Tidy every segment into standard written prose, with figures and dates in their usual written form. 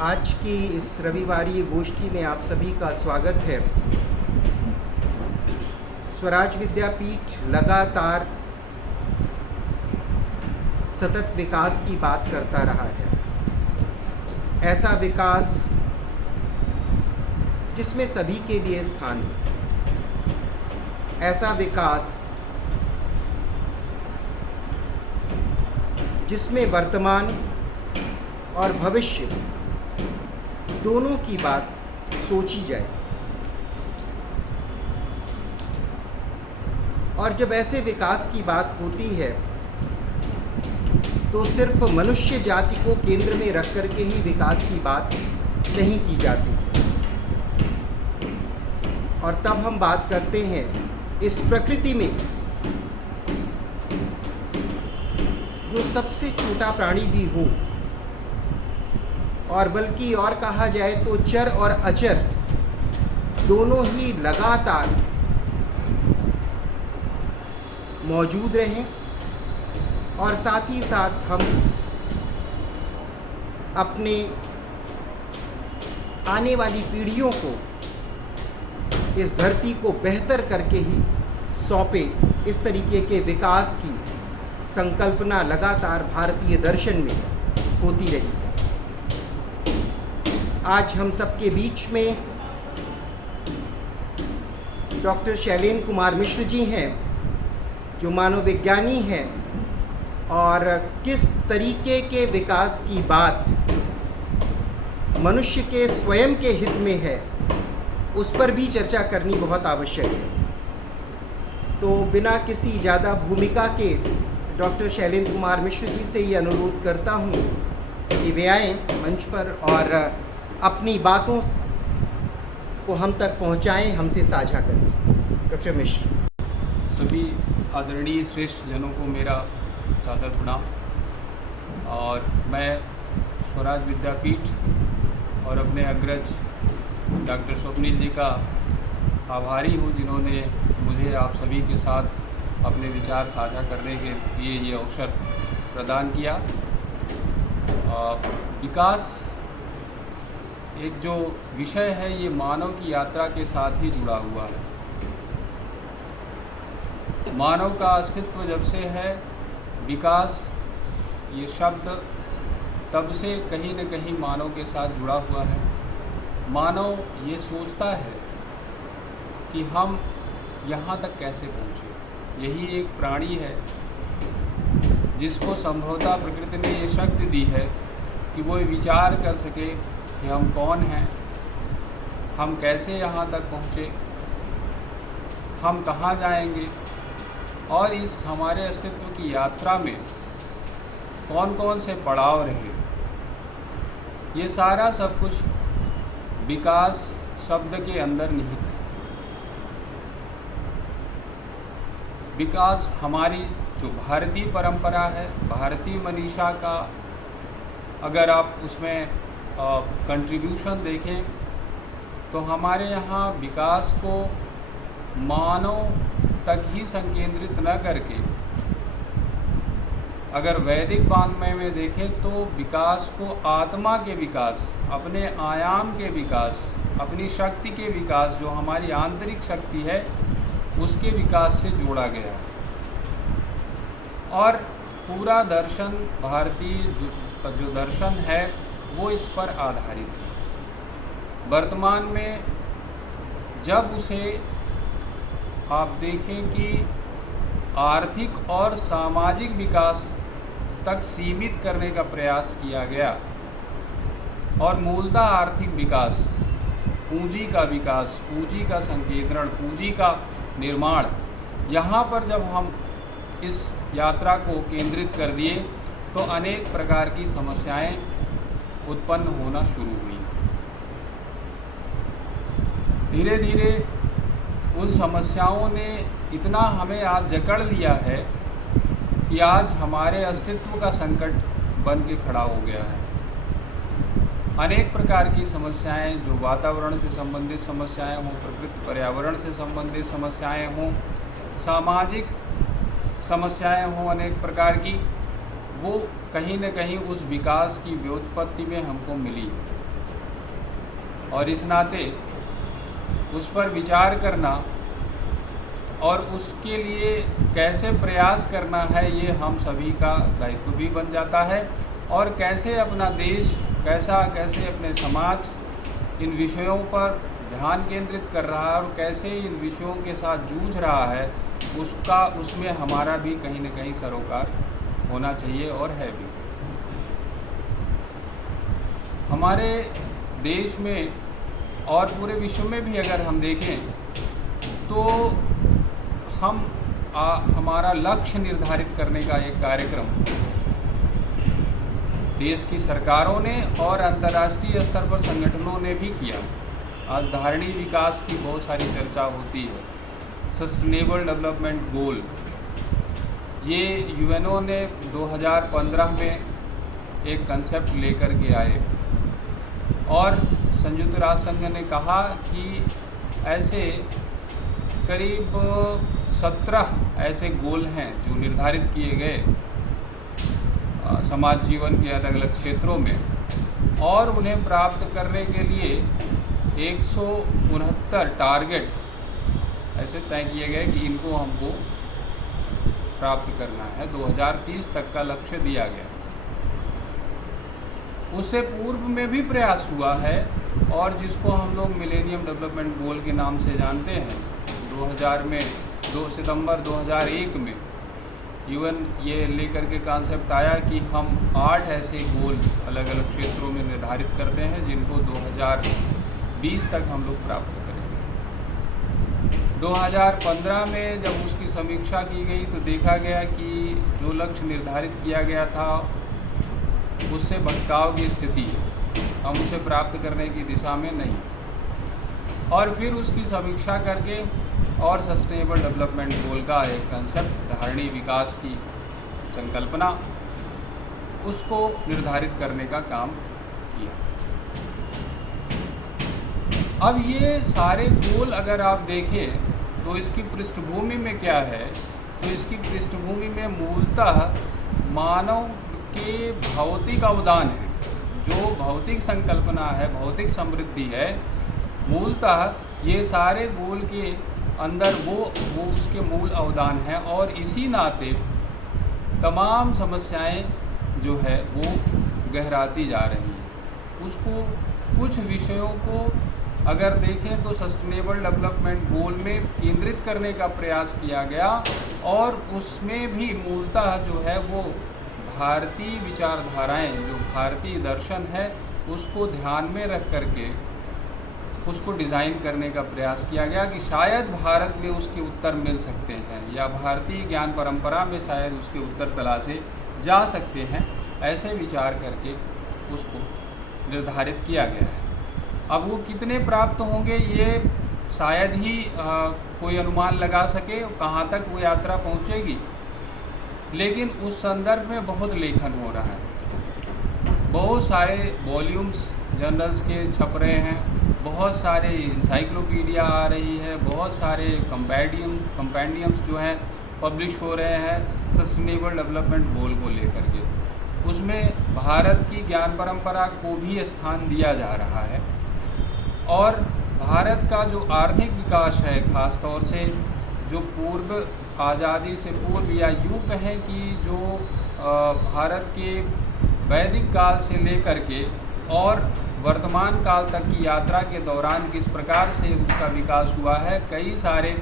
आज की इस रविवारी गोष्ठी में आप सभी का स्वागत है। स्वराज विद्यापीठ लगातार सतत विकास की बात करता रहा है। ऐसा विकास जिसमें सभी के लिए स्थान है, ऐसा विकास जिसमें वर्तमान और भविष्य दोनों की बात सोची जाए। और जब ऐसे विकास की बात होती है तो सिर्फ मनुष्य जाति को केंद्र में रख करके ही विकास की बात नहीं की जाती। और तब हम बात करते हैं इस प्रकृति में जो सबसे छोटा प्राणी भी हो, और बल्कि और कहा जाए तो चर और अचर दोनों ही लगातार मौजूद रहें, और साथ ही साथ हम अपने आने वाली पीढ़ियों को इस धरती को बेहतर करके ही सौंपे। इस तरीके के विकास की संकल्पना लगातार भारतीय दर्शन में होती रही है। आज हम सबके बीच में डॉक्टर शैलेंद्र कुमार मिश्र जी हैं, जो मानवविज्ञानी हैं, और किस तरीके के विकास की बात मनुष्य के स्वयं के हित में है उस पर भी चर्चा करनी बहुत आवश्यक है। तो बिना किसी ज़्यादा भूमिका के डॉक्टर शैलेंद्र कुमार मिश्र जी से ये अनुरोध करता हूँ कि वे आएँ मंच पर और अपनी बातों को हम तक पहुँचाएँ, हमसे साझा करें। डॉक्टर मिश्र। सभी आदरणीय श्रेष्ठ जनों को मेरा सादर प्रणाम। और मैं स्वराज विद्यापीठ और अपने अग्रज डॉक्टर स्वप्निल जी का आभारी हूँ, जिन्होंने मुझे आप सभी के साथ अपने विचार साझा करने के लिए ये अवसर प्रदान किया। विकास एक जो विषय है, ये मानव की यात्रा के साथ ही जुड़ा हुआ है। मानव का अस्तित्व जब से है, विकास ये शब्द तब से कहीं न कहीं मानव के साथ जुड़ा हुआ है। मानव ये सोचता है कि हम यहाँ तक कैसे पहुँचे। यही एक प्राणी है जिसको संभवतः प्रकृति ने ये शक्ति दी है कि वो विचार कर सके कि हम कौन हैं, हम कैसे यहाँ तक पहुँचे, हम कहाँ जाएंगे, और इस हमारे अस्तित्व की यात्रा में कौन कौन से पड़ाव रहे। ये सारा सब कुछ विकास शब्द के अंदर निहित है। विकास हमारी जो भारतीय परंपरा है, भारतीय मनीषा का अगर आप उसमें कंट्रीब्यूशन देखें तो हमारे यहाँ विकास को मानव तक ही संकेंद्रित न करके, अगर वैदिक वाङ्मय में देखें तो विकास को आत्मा के विकास, अपने आयाम के विकास, अपनी शक्ति के विकास, जो हमारी आंतरिक शक्ति है उसके विकास से जोड़ा गया है। और पूरा दर्शन, भारतीय जो दर्शन है वो इस पर आधारित है। वर्तमान में जब उसे आप देखें कि आर्थिक और सामाजिक विकास तक सीमित करने का प्रयास किया गया, और मूलतः आर्थिक विकास, पूंजी का विकास, पूंजी का संकेंद्रण, पूंजी का निर्माण, यहाँ पर जब हम इस यात्रा को केंद्रित कर दिए तो अनेक प्रकार की समस्याएं उत्पन्न होना शुरू हुई। धीरे धीरे उन समस्याओं ने इतना हमें आज जकड़ लिया है कि आज हमारे अस्तित्व का संकट बन के खड़ा हो गया है। अनेक प्रकार की समस्याएं, जो वातावरण से संबंधित समस्याएं हों, प्रकृति पर्यावरण से संबंधित समस्याएं हों, सामाजिक समस्याएं हों अनेक प्रकार की, वो कहीं न कहीं उस विकास की व्युत्पत्ति में हमको मिली है। और इस नाते उस पर विचार करना और उसके लिए कैसे प्रयास करना है, ये हम सभी का दायित्व भी बन जाता है। और कैसे अपना देश, कैसे अपने समाज इन विषयों पर ध्यान केंद्रित कर रहा है और कैसे इन विषयों के साथ जूझ रहा है, उसमें हमारा भी कहीं न कहीं सरोकार होना चाहिए और है भी। हमारे देश में और पूरे विश्व में भी अगर हम देखें तो हमारा लक्ष्य निर्धारित करने का एक कार्यक्रम देश की सरकारों ने और अंतर्राष्ट्रीय स्तर पर संगठनों ने भी किया। आज धारणी विकास की बहुत सारी चर्चा होती है। सस्टेनेबल डेवलपमेंट गोल, ये यूएनओ ने 2015 में एक कंसेप्ट लेकर के आए और संयुक्त राष्ट्र संघ ने कहा कि ऐसे करीब 17 ऐसे गोल हैं जो निर्धारित किए गए समाज जीवन के अलग अलग क्षेत्रों में, और उन्हें प्राप्त करने के लिए 169 टारगेट ऐसे तय किए गए कि इनको हमको प्राप्त करना है। 2030 तक का लक्ष्य दिया गया। उससे पूर्व में भी प्रयास हुआ है और जिसको हम लोग मिलेनियम डेवलपमेंट गोल के नाम से जानते हैं। 2000 में 2 सितंबर 2001 में यूएन ये लेकर के कॉन्सेप्ट आया कि हम 8 ऐसे गोल अलग अलग क्षेत्रों में निर्धारित करते हैं जिनको 2020 तक हम लोग प्राप्त करेंगे। 2015 में जब उसकी समीक्षा की गई तो देखा गया कि जो लक्ष्य निर्धारित किया गया था उससे भटकाव की स्थिति है, हम उसे प्राप्त करने की दिशा में नहीं। और फिर उसकी समीक्षा करके और सस्टेनेबल डेवलपमेंट गोल का एक कंसेप्ट, धारणी विकास की संकल्पना, उसको निर्धारित करने का काम किया। अब ये सारे गोल अगर आप देखें तो इसकी पृष्ठभूमि में क्या है, तो इसकी पृष्ठभूमि में मूलतः मानव के भौतिक अवदान है। जो भौतिक संकल्पना है, भौतिक समृद्धि है, मूलतः ये सारे गोल के अंदर वो उसके मूल अवदान है। और इसी नाते तमाम समस्याएं जो है वो गहराती जा रही हैं। उसको कुछ विषयों को अगर देखें तो सस्टेनेबल डेवलपमेंट गोल में केंद्रित करने का प्रयास किया गया और उसमें भी मूलतः जो है वो भारतीय विचारधाराएं, जो भारतीय दर्शन है, उसको ध्यान में रख करके उसको डिज़ाइन करने का प्रयास किया गया कि शायद भारत में उसके उत्तर मिल सकते हैं या भारतीय ज्ञान परंपरा में शायद उसके उत्तर तलाशे जा सकते हैं। ऐसे विचार करके उसको निर्धारित किया गया है। अब वो कितने प्राप्त होंगे ये शायद ही कोई अनुमान लगा सके, कहाँ तक वो यात्रा पहुँचेगी, लेकिन उस संदर्भ में बहुत लेखन हो रहा है। बहुत सारे वॉल्यूम्स जर्नल्स के छप रहे हैं, बहुत सारे इंसाइक्लोपीडिया आ रही है, बहुत सारे कंपेंडियम्स जो हैं पब्लिश हो रहे हैं सस्टेनेबल डेवलपमेंट गोल को लेकर के। उसमें भारत की ज्ञान परंपरा को भी स्थान दिया जा रहा है और भारत का जो आर्थिक विकास है, ख़ास तौर से जो पूर्व आज़ादी से पूर्व या यूँ कहें कि जो भारत के वैदिक काल से लेकर के और वर्तमान काल तक की यात्रा के दौरान किस प्रकार से उसका विकास हुआ है, कई सारे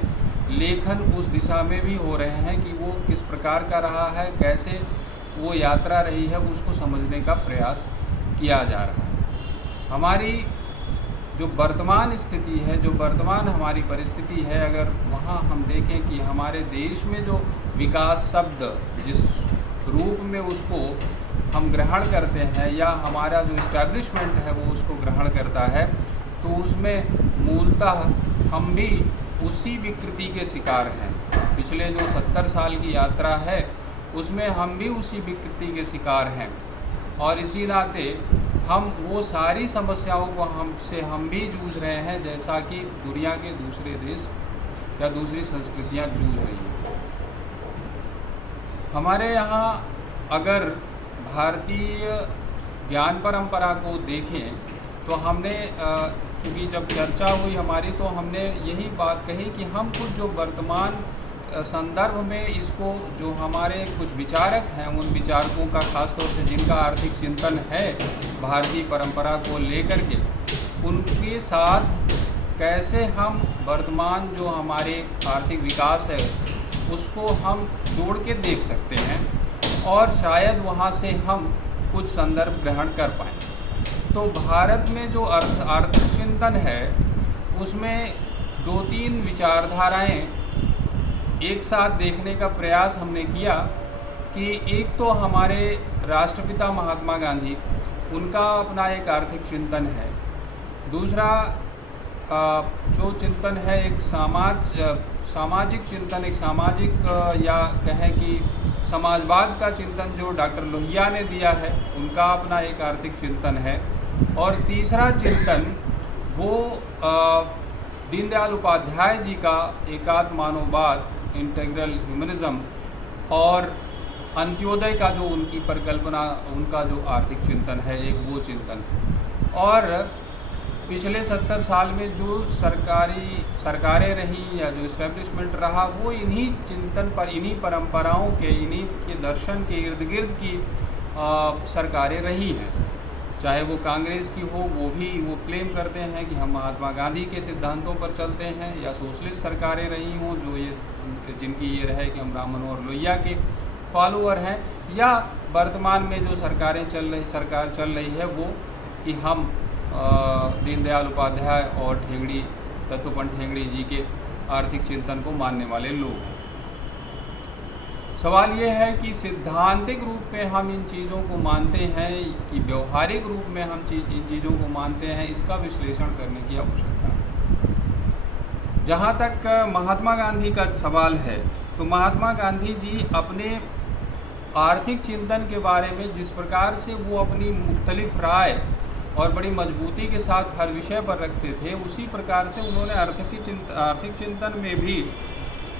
लेखन उस दिशा में भी हो रहे हैं कि वो किस प्रकार का रहा है, कैसे वो यात्रा रही है, उसको समझने का प्रयास किया जा रहा है। हमारी जो वर्तमान स्थिति है, जो वर्तमान हमारी परिस्थिति है, अगर वहाँ हम देखें कि हमारे देश में जो विकास शब्द जिस रूप में उसको हम ग्रहण करते हैं या हमारा जो इस्टेब्लिशमेंट है वो उसको ग्रहण करता है, तो उसमें मूलतः हम भी उसी विकृति के शिकार हैं। पिछले जो 70 साल की यात्रा है उसमें हम भी उसी विकृति के शिकार हैं और इसी नाते हम वो सारी समस्याओं को हम भी जूझ रहे हैं जैसा कि दुनिया के दूसरे देश या दूसरी संस्कृतियां जूझ रही हैं। हमारे यहाँ अगर भारतीय ज्ञान परंपरा को देखें तो हमने चूँकि जब चर्चा हुई हमारी, तो हमने यही बात कही कि हम कुछ जो वर्तमान संदर्भ में इसको, जो हमारे कुछ विचारक हैं, उन विचारकों का खास तौर से जिनका आर्थिक चिंतन है भारतीय परंपरा को लेकर के, उनके साथ कैसे हम वर्तमान जो हमारे आर्थिक विकास है उसको हम जोड़ के देख सकते हैं और शायद वहाँ से हम कुछ संदर्भ ग्रहण कर पाएँ। तो भारत में जो आर्थिक चिंतन है उसमें 2-3 विचारधाराएं एक साथ देखने का प्रयास हमने किया कि एक तो हमारे राष्ट्रपिता महात्मा गांधी, उनका अपना एक आर्थिक चिंतन है। दूसरा जो चिंतन है एक सामाजिक चिंतन, एक सामाजिक या कहें कि समाजवाद का चिंतन जो डॉक्टर लोहिया ने दिया है, उनका अपना एक आर्थिक चिंतन है। और तीसरा चिंतन वो दीनदयाल उपाध्याय जी का एकात्म मानववाद, इंटीग्रल ह्यूमनिज्म, और अंत्योदय का जो उनकी परिकल्पना, उनका जो आर्थिक चिंतन है, एक वो चिंतन। और पिछले 70 साल में जो सरकारें रहीं या जो इस्टेब्लिशमेंट रहा, वो इन्हीं चिंतन पर, इन्हीं परंपराओं के, इन्हीं के दर्शन के इर्द गिर्द की सरकारें रही हैं। चाहे वो कांग्रेस की हो, वो क्लेम करते हैं कि हम महात्मा गांधी के सिद्धांतों पर चलते हैं, या सोशलिस्ट सरकारें रही हों जो जिनकी ये रहे कि हम राम मनोहर लोहिया के फॉलोअर हैं, या वर्तमान में जो सरकार चल रही है वो कि हम दीनदयाल उपाध्याय और दत्तोपंत ठेंगड़ी जी के आर्थिक चिंतन को मानने वाले लोग हैं। सवाल ये है कि सिद्धांतिक रूप में हम इन चीज़ों को मानते हैं कि व्यवहारिक रूप में हम इन चीज़ों को मानते हैं, इसका विश्लेषण करने की आवश्यकता है। जहाँ तक महात्मा गांधी का सवाल है, तो महात्मा गांधी जी अपने आर्थिक चिंतन के बारे में जिस प्रकार से वो अपनी मुख्तलिफ राय और बड़ी मजबूती के साथ हर विषय पर रखते थे, उसी प्रकार से उन्होंने आर्थिक चिंतन में भी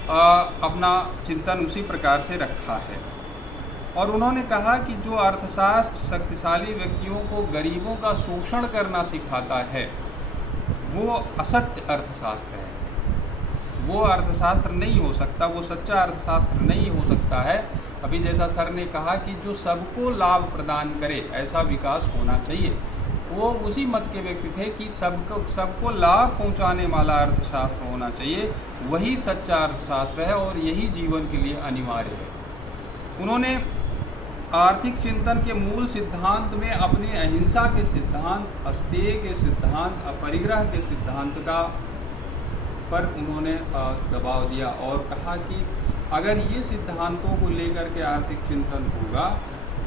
अपना चिंतन उसी प्रकार से रखा है। और उन्होंने कहा कि जो अर्थशास्त्र शक्तिशाली व्यक्तियों को गरीबों का शोषण करना सिखाता है, वो असत्य अर्थशास्त्र है। वो अर्थशास्त्र नहीं हो सकता, वो सच्चा अर्थशास्त्र नहीं हो सकता है। अभी जैसा सर ने कहा कि जो सबको लाभ प्रदान करे, ऐसा विकास होना चाहिए, वो उसी मत के व्यक्ति थे कि सबको लाभ पहुंचाने वाला अर्थशास्त्र होना चाहिए, वही सच्चा अर्थशास्त्र है और यही जीवन के लिए अनिवार्य है। उन्होंने आर्थिक चिंतन के मूल सिद्धांत में अपने अहिंसा के सिद्धांत, अस्तेय के सिद्धांत, अपरिग्रह के सिद्धांत का पर उन्होंने दबाव दिया और कहा कि अगर ये सिद्धांतों को लेकर के आर्थिक चिंतन होगा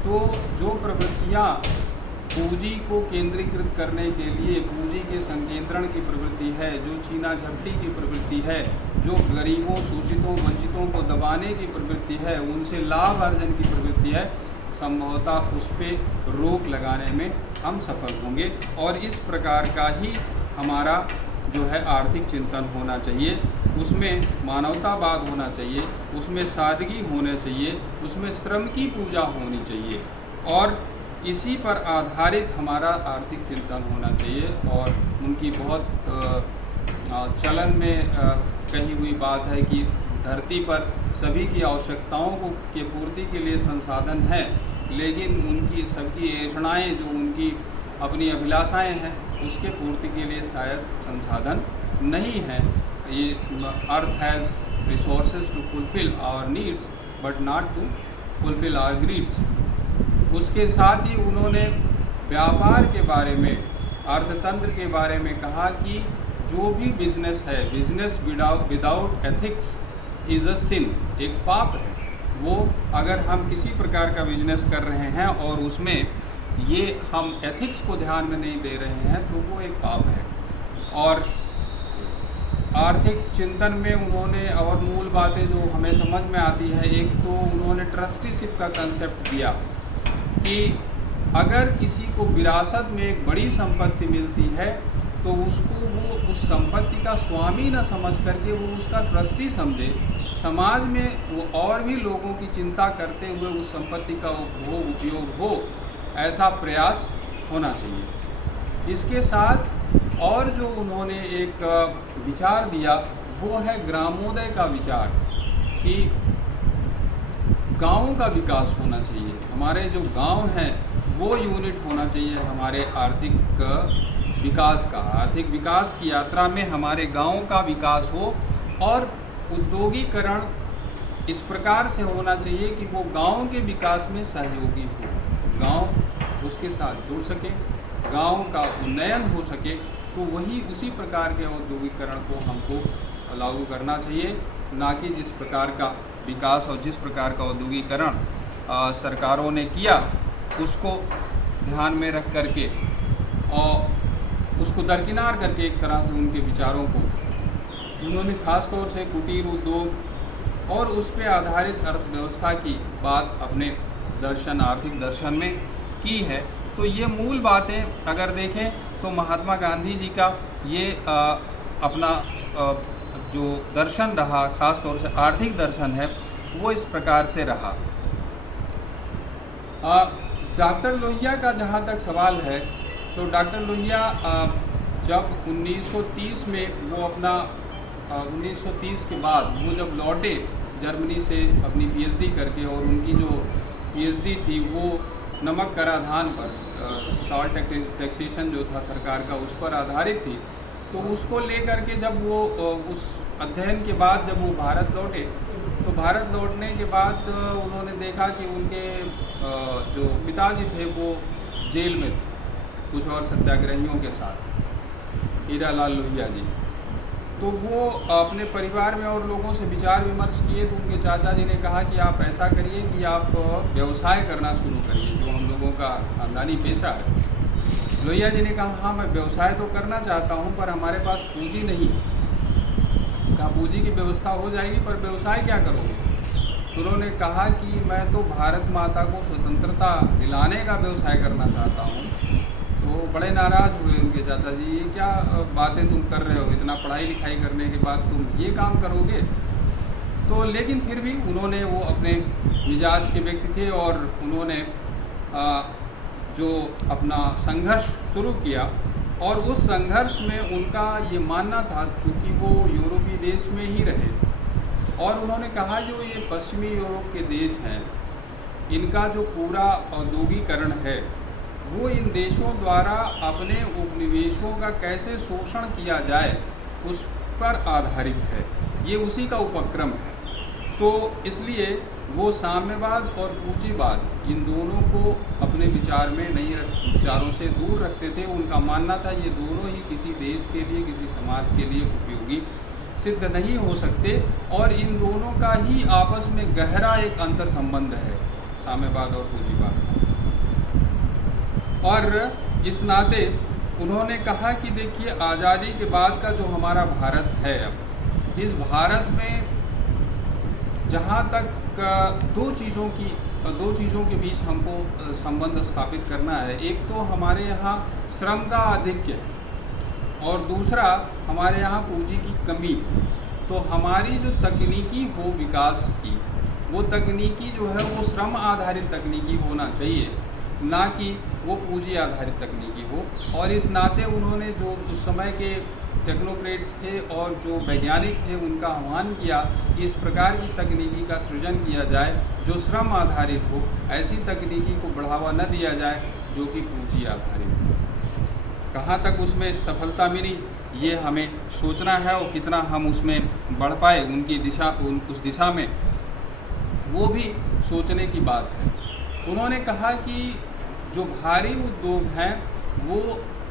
तो जो प्रवृत्तियाँ पूंजी को केंद्रीकृत करने के लिए, पूंजी के संकेंद्रण की प्रवृत्ति है, जो छीना झपटी की प्रवृत्ति है, जो गरीबों, शोषितों, वंचितों को दबाने की प्रवृत्ति है, उनसे लाभ अर्जन की प्रवृत्ति है, संभवतः उस पर रोक लगाने में हम सफल होंगे। और इस प्रकार का ही हमारा जो है आर्थिक चिंतन होना चाहिए। उसमें मानवतावाद होना चाहिए, उसमें सादगी होना चाहिए, उसमें श्रम की पूजा होनी चाहिए, और इसी पर आधारित हमारा आर्थिक चिंतन होना चाहिए। और उनकी बहुत चलन में कही हुई बात है कि धरती पर सभी की आवश्यकताओं के पूर्ति के लिए संसाधन है, लेकिन उनकी सबकी ऐषणाएँ, जो उनकी अपनी अभिलाषाएं हैं, उसके पूर्ति के लिए शायद संसाधन नहीं है। ये earth has resources to fulfil our needs but not to fulfil our greeds. उसके साथ ही उन्होंने व्यापार के बारे में, अर्थतंत्र के बारे में कहा कि जो भी बिजनेस है, business without ethics is a sin, एक पाप है। वो अगर हम किसी प्रकार का बिजनेस कर रहे हैं और उसमें ये हम एथिक्स को ध्यान में नहीं दे रहे हैं तो वो एक पाप है। और आर्थिक चिंतन में उन्होंने और मूल बातें जो हमें समझ में आती है, एक तो उन्होंने ट्रस्टीशिप का कंसेप्ट दिया कि अगर किसी को विरासत में एक बड़ी संपत्ति मिलती है तो उसको वो उस संपत्ति का स्वामी न समझ करके वो उसका ट्रस्टी समझे, समाज में वो और भी लोगों की चिंता करते हुए उस संपत्ति का उपयोग हो, ऐसा प्रयास होना चाहिए। इसके साथ और जो उन्होंने एक विचार दिया वो है ग्रामोदय का विचार, कि गाँव का विकास होना चाहिए। हमारे जो गांव हैं वो यूनिट होना चाहिए हमारे आर्थिक विकास का। आर्थिक विकास की यात्रा में हमारे गांव का विकास हो और उद्योगीकरण इस प्रकार से होना चाहिए कि वो गांव के विकास में सहयोगी हो, गांव उसके साथ जुड़ सके, गांव का उन्नयन हो सके। तो वही उसी प्रकार के औद्योगिकरण को हमको लागू करना चाहिए, ना कि जिस प्रकार का विकास और जिस प्रकार का औद्योगिकरण सरकारों ने किया उसको ध्यान में रख करके और उसको दरकिनार करके एक तरह से उनके विचारों को उन्होंने खास तौर से कुटीर उद्योग और उस पर आधारित अर्थव्यवस्था की बात अपने दर्शन, आर्थिक दर्शन में की है। तो ये मूल बातें अगर देखें तो महात्मा गांधी जी का ये अपना जो दर्शन रहा, खास तौर से आर्थिक दर्शन है, वो इस प्रकार से रहा। डॉक्टर लोहिया का जहाँ तक सवाल है, तो डॉक्टर लोहिया जब 1930 में वो अपना 1930 के बाद वो जब लौटे जर्मनी से अपनी पीएचडी करके, और उनकी जो पीएचडी थी वो नमक कराधान पर, सॉल्ट टैक्सेशन जो था सरकार का, उस पर आधारित थी। तो उसको लेकर के जब वो उस अध्ययन के बाद जब वो भारत लौटे, तो भारत लौटने के बाद उन्होंने देखा कि उनके जो पिताजी थे वो जेल में थे कुछ और सत्याग्रहियों के साथ, हीरालाल लोहिया जी। तो वो अपने परिवार में और लोगों से विचार विमर्श किए, तो उनके चाचा जी ने कहा कि आप ऐसा करिए कि आप व्यवसाय करना शुरू करिए, जो हम लोगों का खानदानी पेशा है। लोहिया जी ने कहा हाँ मैं व्यवसाय तो करना चाहता हूँ, पर हमारे पास पूंजी नहीं है। कहा पूंजी की व्यवस्था हो जाएगी, पर व्यवसाय क्या करोगे? तो उन्होंने कहा कि मैं तो भारत माता को स्वतंत्रता दिलाने का व्यवसाय करना चाहता हूँ। तो बड़े नाराज़ हुए उनके चाचा जी, ये क्या बातें तुम कर रहे हो, इतना पढ़ाई लिखाई करने के बाद तुम ये काम करोगे? तो लेकिन फिर भी उन्होंने, वो अपने मिजाज के व्यक्ति थे और उन्होंने जो अपना संघर्ष शुरू किया, और उस संघर्ष में उनका ये मानना था, चूँकि वो यूरोपीय देश में ही रहे, और उन्होंने कहा जो ये पश्चिमी यूरोप के देश हैं, इनका जो पूरा औद्योगिकरण है वो इन देशों द्वारा अपने उपनिवेशों का कैसे शोषण किया जाए उस पर आधारित है, ये उसी का उपक्रम है। तो इसलिए वो साम्यवाद और पूंजीवाद इन दोनों को अपने विचार में विचारों से दूर रखते थे। उनका मानना था ये दोनों ही किसी देश के लिए, किसी समाज के लिए उपयोगी सिद्ध नहीं हो सकते, और इन दोनों का ही आपस में गहरा एक अंतर संबंध है, साम्यवाद और पूंजीवाद का। और इस नाते उन्होंने कहा कि देखिए आज़ादी के बाद का जो हमारा भारत है, अब इस भारत में जहाँ तक दो चीज़ों के बीच हमको संबंध स्थापित करना है। एक तो हमारे यहाँ श्रम का आधिक्य है, और दूसरा हमारे यहाँ पूंजी की कमी है। तो हमारी जो तकनीकी हो विकास की, वो तकनीकी जो है वो श्रम आधारित तकनीकी होना चाहिए, ना कि वो पूंजी आधारित तकनीकी हो। और इस नाते उन्होंने जो उस समय के टेक्नोक्रेट्स थे और जो वैज्ञानिक थे उनका आह्वान किया कि इस प्रकार की तकनीकी का सृजन किया जाए जो श्रम आधारित हो, ऐसी तकनीकी को बढ़ावा न दिया जाए जो कि पूंजी आधारित हो। कहाँ तक उसमें सफलता मिली ये हमें सोचना है, और कितना हम उसमें बढ़ पाए उनकी दिशा, उस दिशा में, वो भी सोचने की बात है। उन्होंने कहा कि जो भारी उद्योग हैं वो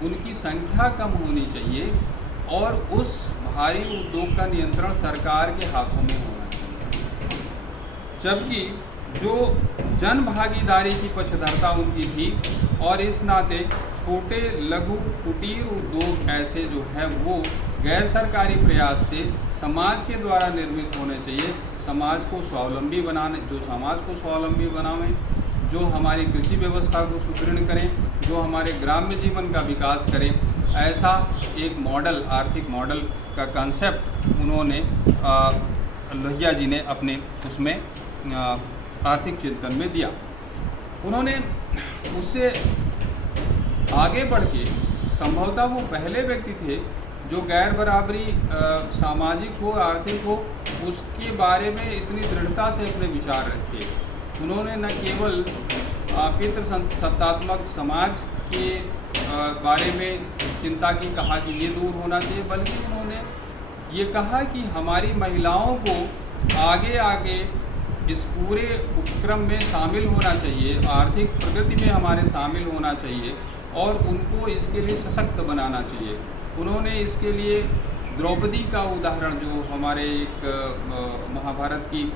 उनकी संख्या कम होनी चाहिए, और उस भारी उद्योग का नियंत्रण सरकार के हाथों में होना चाहिए। जबकि जो जन भागीदारी की पक्षधरता उनकी थी, और इस नाते छोटे लघु कुटीर उद्योग ऐसे जो है वो गैर सरकारी प्रयास से समाज के द्वारा निर्मित होने चाहिए, समाज को स्वावलंबी बनाने, जो समाज को स्वावलंबी बनावें, जो हमारी कृषि व्यवस्था को सुदृढ़ करें, जो हमारे ग्राम्य जीवन का विकास करें। ऐसा एक मॉडल, आर्थिक मॉडल का कॉन्सेप्ट उन्होंने लोहिया जी ने अपने उसमें आर्थिक चिंतन में दिया। उन्होंने उससे आगे बढ़ के संभवतः वो पहले व्यक्ति थे जो गैर बराबरी सामाजिक हो आर्थिक हो उसके बारे में इतनी दृढ़ता से अपने विचार रखे। उन्होंने न केवल पितृसत्तात्मक समाज के बारे में चिंता की, कहा कि ये दूर होना चाहिए, बल्कि उन्होंने ये कहा कि हमारी महिलाओं को आगे आगे इस पूरे उपक्रम में शामिल होना चाहिए, आर्थिक प्रगति में हमारे शामिल होना चाहिए और उनको इसके लिए सशक्त बनाना चाहिए। उन्होंने इसके लिए द्रौपदी का उदाहरण, जो हमारे एक महाभारत की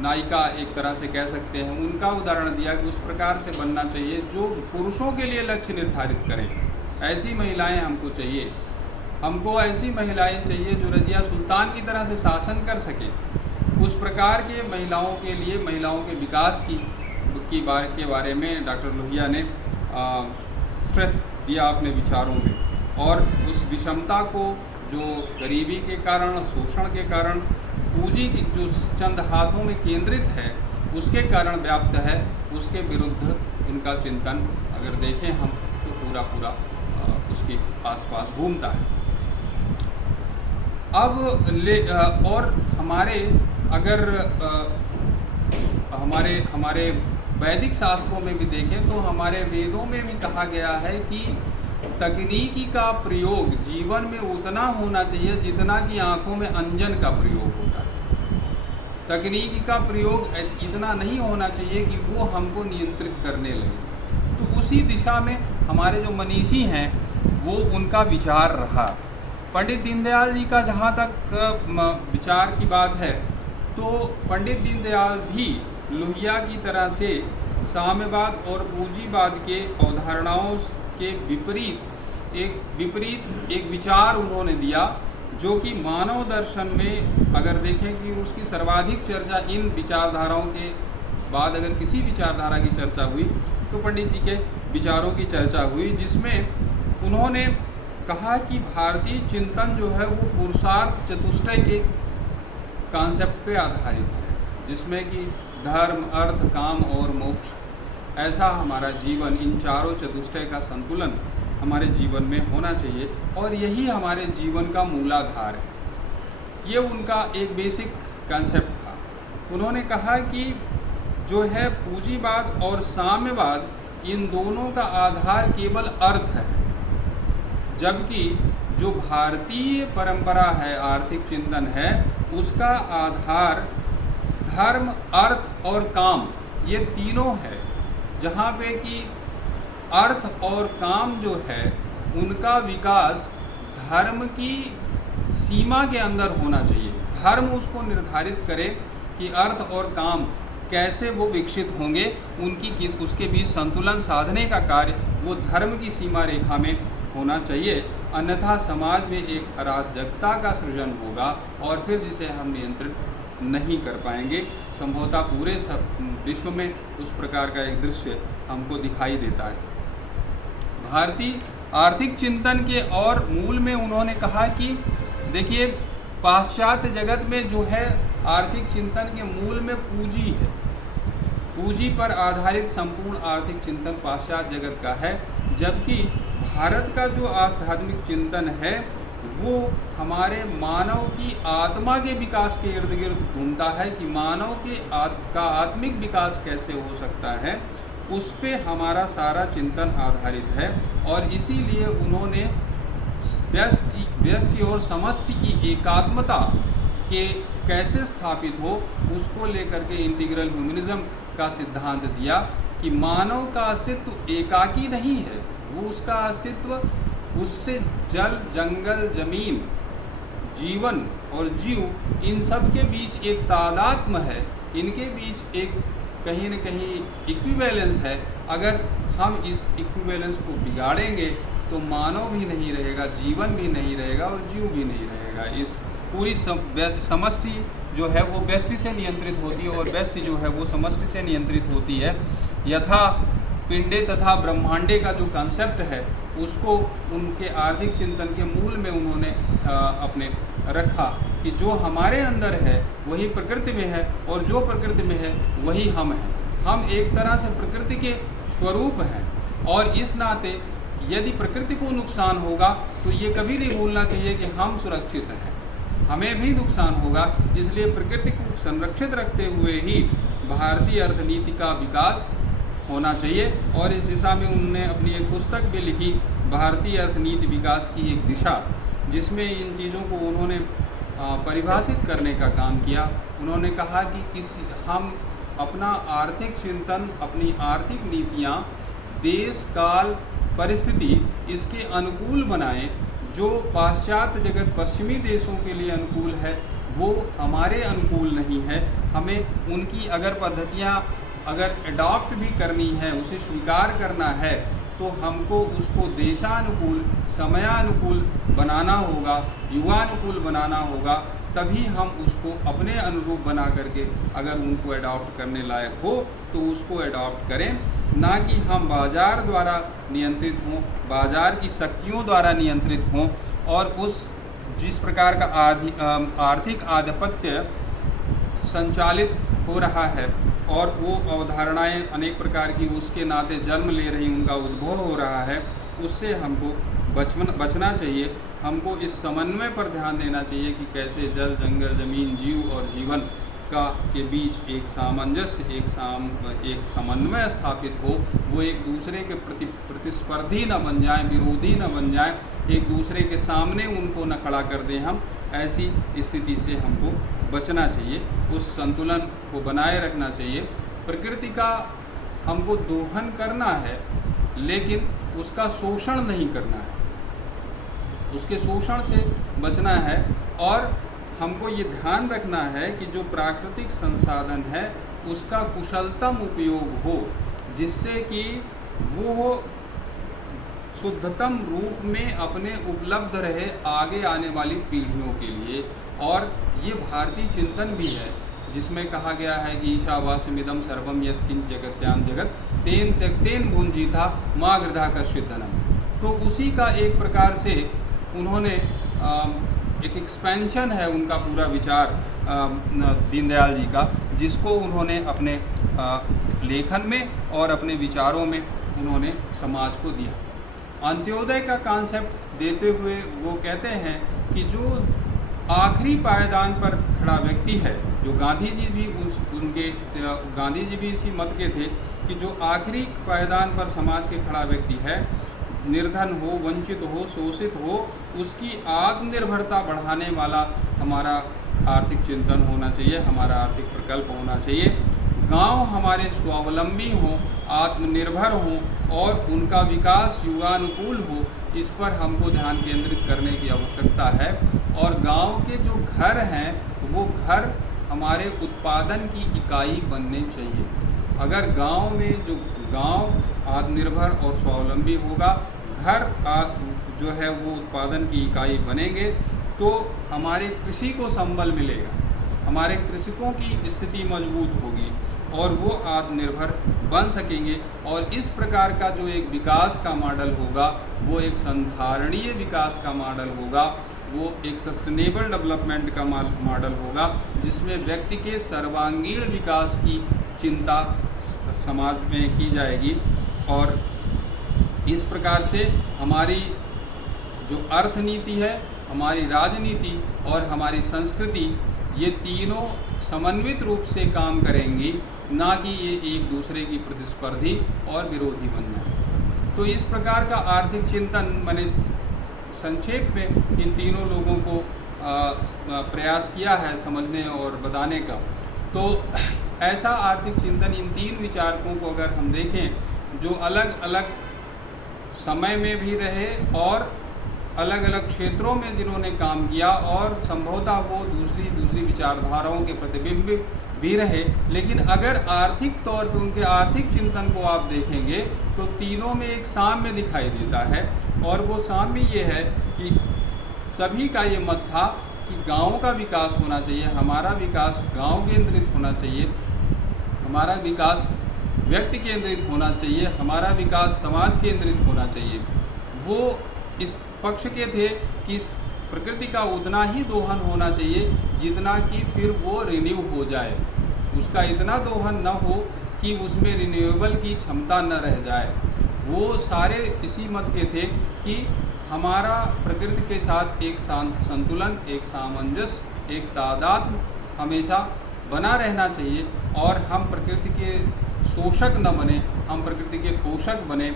नायिका एक तरह से कह सकते हैं, उनका उदाहरण दिया कि उस प्रकार से बनना चाहिए जो पुरुषों के लिए लक्ष्य निर्धारित करें। ऐसी महिलाएं हमको चाहिए। हमको ऐसी महिलाएं चाहिए जो रजिया सुल्तान की तरह से शासन कर सके। उस प्रकार के महिलाओं के लिए, महिलाओं के विकास के बारे में डॉक्टर लोहिया ने स्ट्रेस दिया अपने विचारों में। और उस विषमता को जो गरीबी के कारण, शोषण के कारण, पूंजी की जो चंद हाथों में केंद्रित है उसके कारण व्याप्त है, उसके विरुद्ध उनका चिंतन अगर देखें हम तो पूरा उसके आसपास घूमता है। अब और हमारे अगर हमारे वैदिक शास्त्रों में भी देखें तो हमारे वेदों में भी कहा गया है कि तकनीकी का प्रयोग जीवन में उतना होना चाहिए जितना कि आँखों में अंजन का प्रयोग होता है। तकनीकी का प्रयोग इतना नहीं होना चाहिए कि वो हमको नियंत्रित करने लगे। तो उसी दिशा में हमारे जो मनीषी हैं वो उनका विचार रहा। पंडित दीनदयाल जी का जहाँ तक विचार की बात है तो पंडित दीनदयाल भी लोहिया की तरह से साम्यवाद और पूंजीवाद के अवधारणाओं के विपरीत एक विचार उन्होंने दिया, जो कि मानव दर्शन में अगर देखें कि उसकी सर्वाधिक चर्चा इन विचारधाराओं के बाद अगर किसी विचारधारा की चर्चा हुई तो पंडित जी के विचारों की चर्चा हुई, जिसमें उन्होंने कहा कि भारतीय चिंतन जो है वो पुरुषार्थ चतुष्टय के कॉन्सेप्ट पे आधारित है, जिसमें कि धर्म, अर्थ, काम और मोक्ष, ऐसा हमारा जीवन, इन चारों चतुष्टय का संतुलन हमारे जीवन में होना चाहिए और यही हमारे जीवन का मूलाधार है। ये उनका एक बेसिक कॉन्सेप्ट था। उन्होंने कहा कि जो है पूंजीवाद और साम्यवाद, इन दोनों का आधार केवल अर्थ है, जबकि जो भारतीय परंपरा है, आर्थिक चिंतन है, उसका आधार धर्म, अर्थ और काम, ये तीनों है। जहाँ पे कि अर्थ और काम जो है उनका विकास धर्म की सीमा के अंदर होना चाहिए। धर्म उसको निर्धारित करे कि अर्थ और काम कैसे वो विकसित होंगे, उसके बीच संतुलन साधने का कार्य वो धर्म की सीमा रेखा में होना चाहिए, अन्यथा समाज में एक अराजकता का सृजन होगा और फिर जिसे हम नियंत्रित नहीं कर पाएंगे। संभवतः पूरे विश्व में उस प्रकार का एक दृश्य हमको दिखाई देता है। भारतीय आर्थिक चिंतन के और मूल में उन्होंने कहा कि देखिए, पाश्चात्य जगत में जो है आर्थिक चिंतन के मूल में पूंजी है, पूंजी पर आधारित संपूर्ण आर्थिक चिंतन पाश्चात्य जगत का है, जबकि भारत का जो आध्यात्मिक चिंतन है वो हमारे मानव की आत्मा के विकास के इर्द गिर्द घूमता है कि मानव का आत्मिक विकास कैसे हो सकता है, उस पे हमारा सारा चिंतन आधारित है। और इसीलिए उन्होंने व्यष्टि और समष्टि की एकात्मता के कैसे स्थापित हो उसको लेकर के इंटीग्रल ह्यूमनिज्म का सिद्धांत दिया कि मानव का अस्तित्व एकाकी नहीं है, वो उसका अस्तित्व उससे जल, जंगल, जमीन, जीवन और जीव, इन सब के बीच एक तादात्म्य है, इनके बीच एक कहीं न कहीं इक्विवेलेंस है। अगर हम इस इक्विवेलेंस को बिगाड़ेंगे तो मानव भी नहीं रहेगा, जीवन भी नहीं रहेगा और जीव भी नहीं रहेगा। इस पूरी समष्टि जो है वो व्यष्टि से नियंत्रित होती है और व्यष्टि जो है वो समष्टि से नियंत्रित होती है। यथा पिंडे तथा ब्रह्मांडे का जो कंसेप्ट है उसको उनके आर्थिक चिंतन के मूल में उन्होंने अपने रखा कि जो हमारे अंदर है वही प्रकृति में है और जो प्रकृति में है वही हम हैं। हम एक तरह से प्रकृति के स्वरूप हैं और इस नाते यदि प्रकृति को नुकसान होगा तो ये कभी नहीं भूलना चाहिए कि हम सुरक्षित हैं, हमें भी नुकसान होगा। इसलिए प्रकृति को संरक्षित रखते हुए ही भारतीय अर्थनीति का विकास होना चाहिए। और इस दिशा में उन्होंने अपनी एक पुस्तक भी लिखी, भारतीय अर्थनीति विकास की एक दिशा, जिसमें इन चीज़ों को उन्होंने परिभाषित करने का काम किया। उन्होंने कहा कि हम अपना आर्थिक चिंतन, अपनी आर्थिक नीतियाँ देश काल परिस्थिति इसके अनुकूल बनाएं। जो पाश्चात्य जगत पश्चिमी देशों के लिए अनुकूल है वो हमारे अनुकूल नहीं है। हमें उनकी अगर पद्धतियाँ अगर अडॉप्ट भी करनी है, उसे स्वीकार करना है, तो हमको उसको देशानुकूल, समयानुकूल बनाना होगा, युगानुकूल बनाना होगा। तभी हम उसको अपने अनुरूप बना करके अगर उनको अडॉप्ट करने लायक हो तो उसको अडॉप्ट करें, ना कि हम बाज़ार द्वारा नियंत्रित हों, बाज़ार की शक्तियों द्वारा नियंत्रित हों और उस जिस प्रकार का आर्थिक आधिपत्य संचालित हो रहा है और वो अवधारणाएं अनेक प्रकार की उसके नाते जन्म ले रही, उनका उद्भव हो रहा है, उससे हमको बचना चाहिए। हमको इस समन्वय पर ध्यान देना चाहिए कि कैसे जल, जंगल, ज़मीन, जीव और जीवन के बीच एक सामंजस्य, एक समन्वय स्थापित हो। वो एक दूसरे के प्रतिस्पर्धी न बन जाएं, विरोधी न बन जाएं, एक दूसरे के सामने उनको न खड़ा कर दें हम। ऐसी स्थिति से हमको बचना चाहिए, उस संतुलन को बनाए रखना चाहिए। प्रकृति का हमको दोहन करना है, लेकिन उसका शोषण नहीं करना है, उसके शोषण से बचना है। और हमको ये ध्यान रखना है कि जो प्राकृतिक संसाधन है उसका कुशलतम उपयोग हो, जिससे कि वो शुद्धतम रूप में अपने उपलब्ध रहे आगे आने वाली पीढ़ियों के लिए। और ये भारतीय चिंतन भी है, जिसमें कहा गया है कि ईशावास्यमिदं सर्वम यत्किंच जगत्याम जगत तेन त्यक्तेन भुंजीता मा गृधा कश्चित् धनम। तो उसी का एक प्रकार से उन्होंने एक एक्सपेंशन है उनका पूरा विचार दीनदयाल जी का, जिसको उन्होंने अपने लेखन में और अपने विचारों में उन्होंने समाज को दिया। अंत्योदय का कॉन्सेप्ट देते हुए वो कहते हैं कि जो आखिरी पायदान पर खड़ा व्यक्ति है, जो गांधी जी भी गांधी जी भी इसी मत के थे कि जो आखिरी पायदान पर समाज के खड़ा व्यक्ति है, निर्धन हो, वंचित हो, शोषित हो, उसकी आत्मनिर्भरता बढ़ाने वाला हमारा आर्थिक चिंतन होना चाहिए, हमारा आर्थिक प्रकल्प होना चाहिए। गांव हमारे स्वावलंबी हों, आत्मनिर्भर हों और उनका विकास युगानुकूल हो, इस पर हमको ध्यान केंद्रित करने की आवश्यकता है। और गांव के जो घर हैं वो घर हमारे उत्पादन की इकाई बनने चाहिए। अगर गांव में जो गांव आत्मनिर्भर और स्वावलंबी होगा, घर जो है वो उत्पादन की इकाई बनेंगे, तो हमारे कृषि को संबल मिलेगा, हमारे कृषकों की स्थिति मजबूत होगी और वो आत्मनिर्भर बन सकेंगे। और इस प्रकार का जो एक विकास का मॉडल होगा वो एक संधारणीय विकास का मॉडल होगा, वो एक सस्टेनेबल डेवलपमेंट का मॉडल होगा, जिसमें व्यक्ति के सर्वांगीण विकास की चिंता समाज में की जाएगी। और इस प्रकार से हमारी जो अर्थनीति है, हमारी राजनीति और हमारी संस्कृति, ये तीनों समन्वित रूप से काम करेंगी, ना कि ये एक दूसरे की प्रतिस्पर्धी और विरोधी बन जाए। तो इस प्रकार का आर्थिक चिंतन मैंने संक्षेप में इन तीनों लोगों को प्रयास किया है समझने और बताने का। तो ऐसा आर्थिक चिंतन, इन तीन विचारकों को अगर हम देखें, जो अलग अलग समय में भी रहे और अलग अलग क्षेत्रों में जिन्होंने काम किया, और संभवतः वो दूसरी विचारधाराओं के प्रतिबिंब भी रहे, लेकिन अगर आर्थिक तौर पे उनके आर्थिक चिंतन को आप देखेंगे तो तीनों में एक साम्य दिखाई देता है। और वो साम्य ये है कि सभी का ये मत था कि गाँव का विकास होना चाहिए, हमारा विकास गाँव केंद्रित होना चाहिए, हमारा विकास व्यक्ति केंद्रित होना चाहिए, हमारा विकास समाज केंद्रित होना चाहिए। वो इस पक्ष के थे कि प्रकृति का उतना ही दोहन होना चाहिए जितना कि फिर वो रिन्यू हो जाए, उसका इतना दोहन न हो कि उसमें रिन्यूएबल की क्षमता न रह जाए। वो सारे इसी मत के थे कि हमारा प्रकृति के साथ एक संतुलन, एक सामंजस्य, एक तादाद हमेशा बना रहना चाहिए और हम प्रकृति के शोषक न बने, हम प्रकृति के पोषक बने,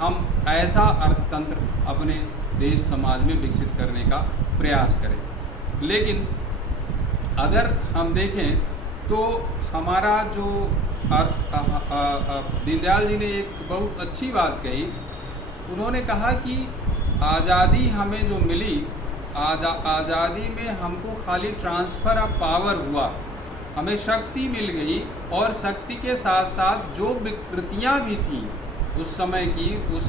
हम ऐसा अर्थतंत्र अपने देश समाज में विकसित करने का प्रयास करें। लेकिन अगर हम देखें तो हमारा जो अर्थ दीनदयाल जी ने एक बहुत अच्छी बात कही। उन्होंने कहा कि आज़ादी हमें जो मिली, आज़ादी में हमको खाली ट्रांसफ़र ऑफ पावर हुआ, हमें शक्ति मिल गई और शक्ति के साथ साथ जो विकृतियाँ भी थीं उस समय की, उस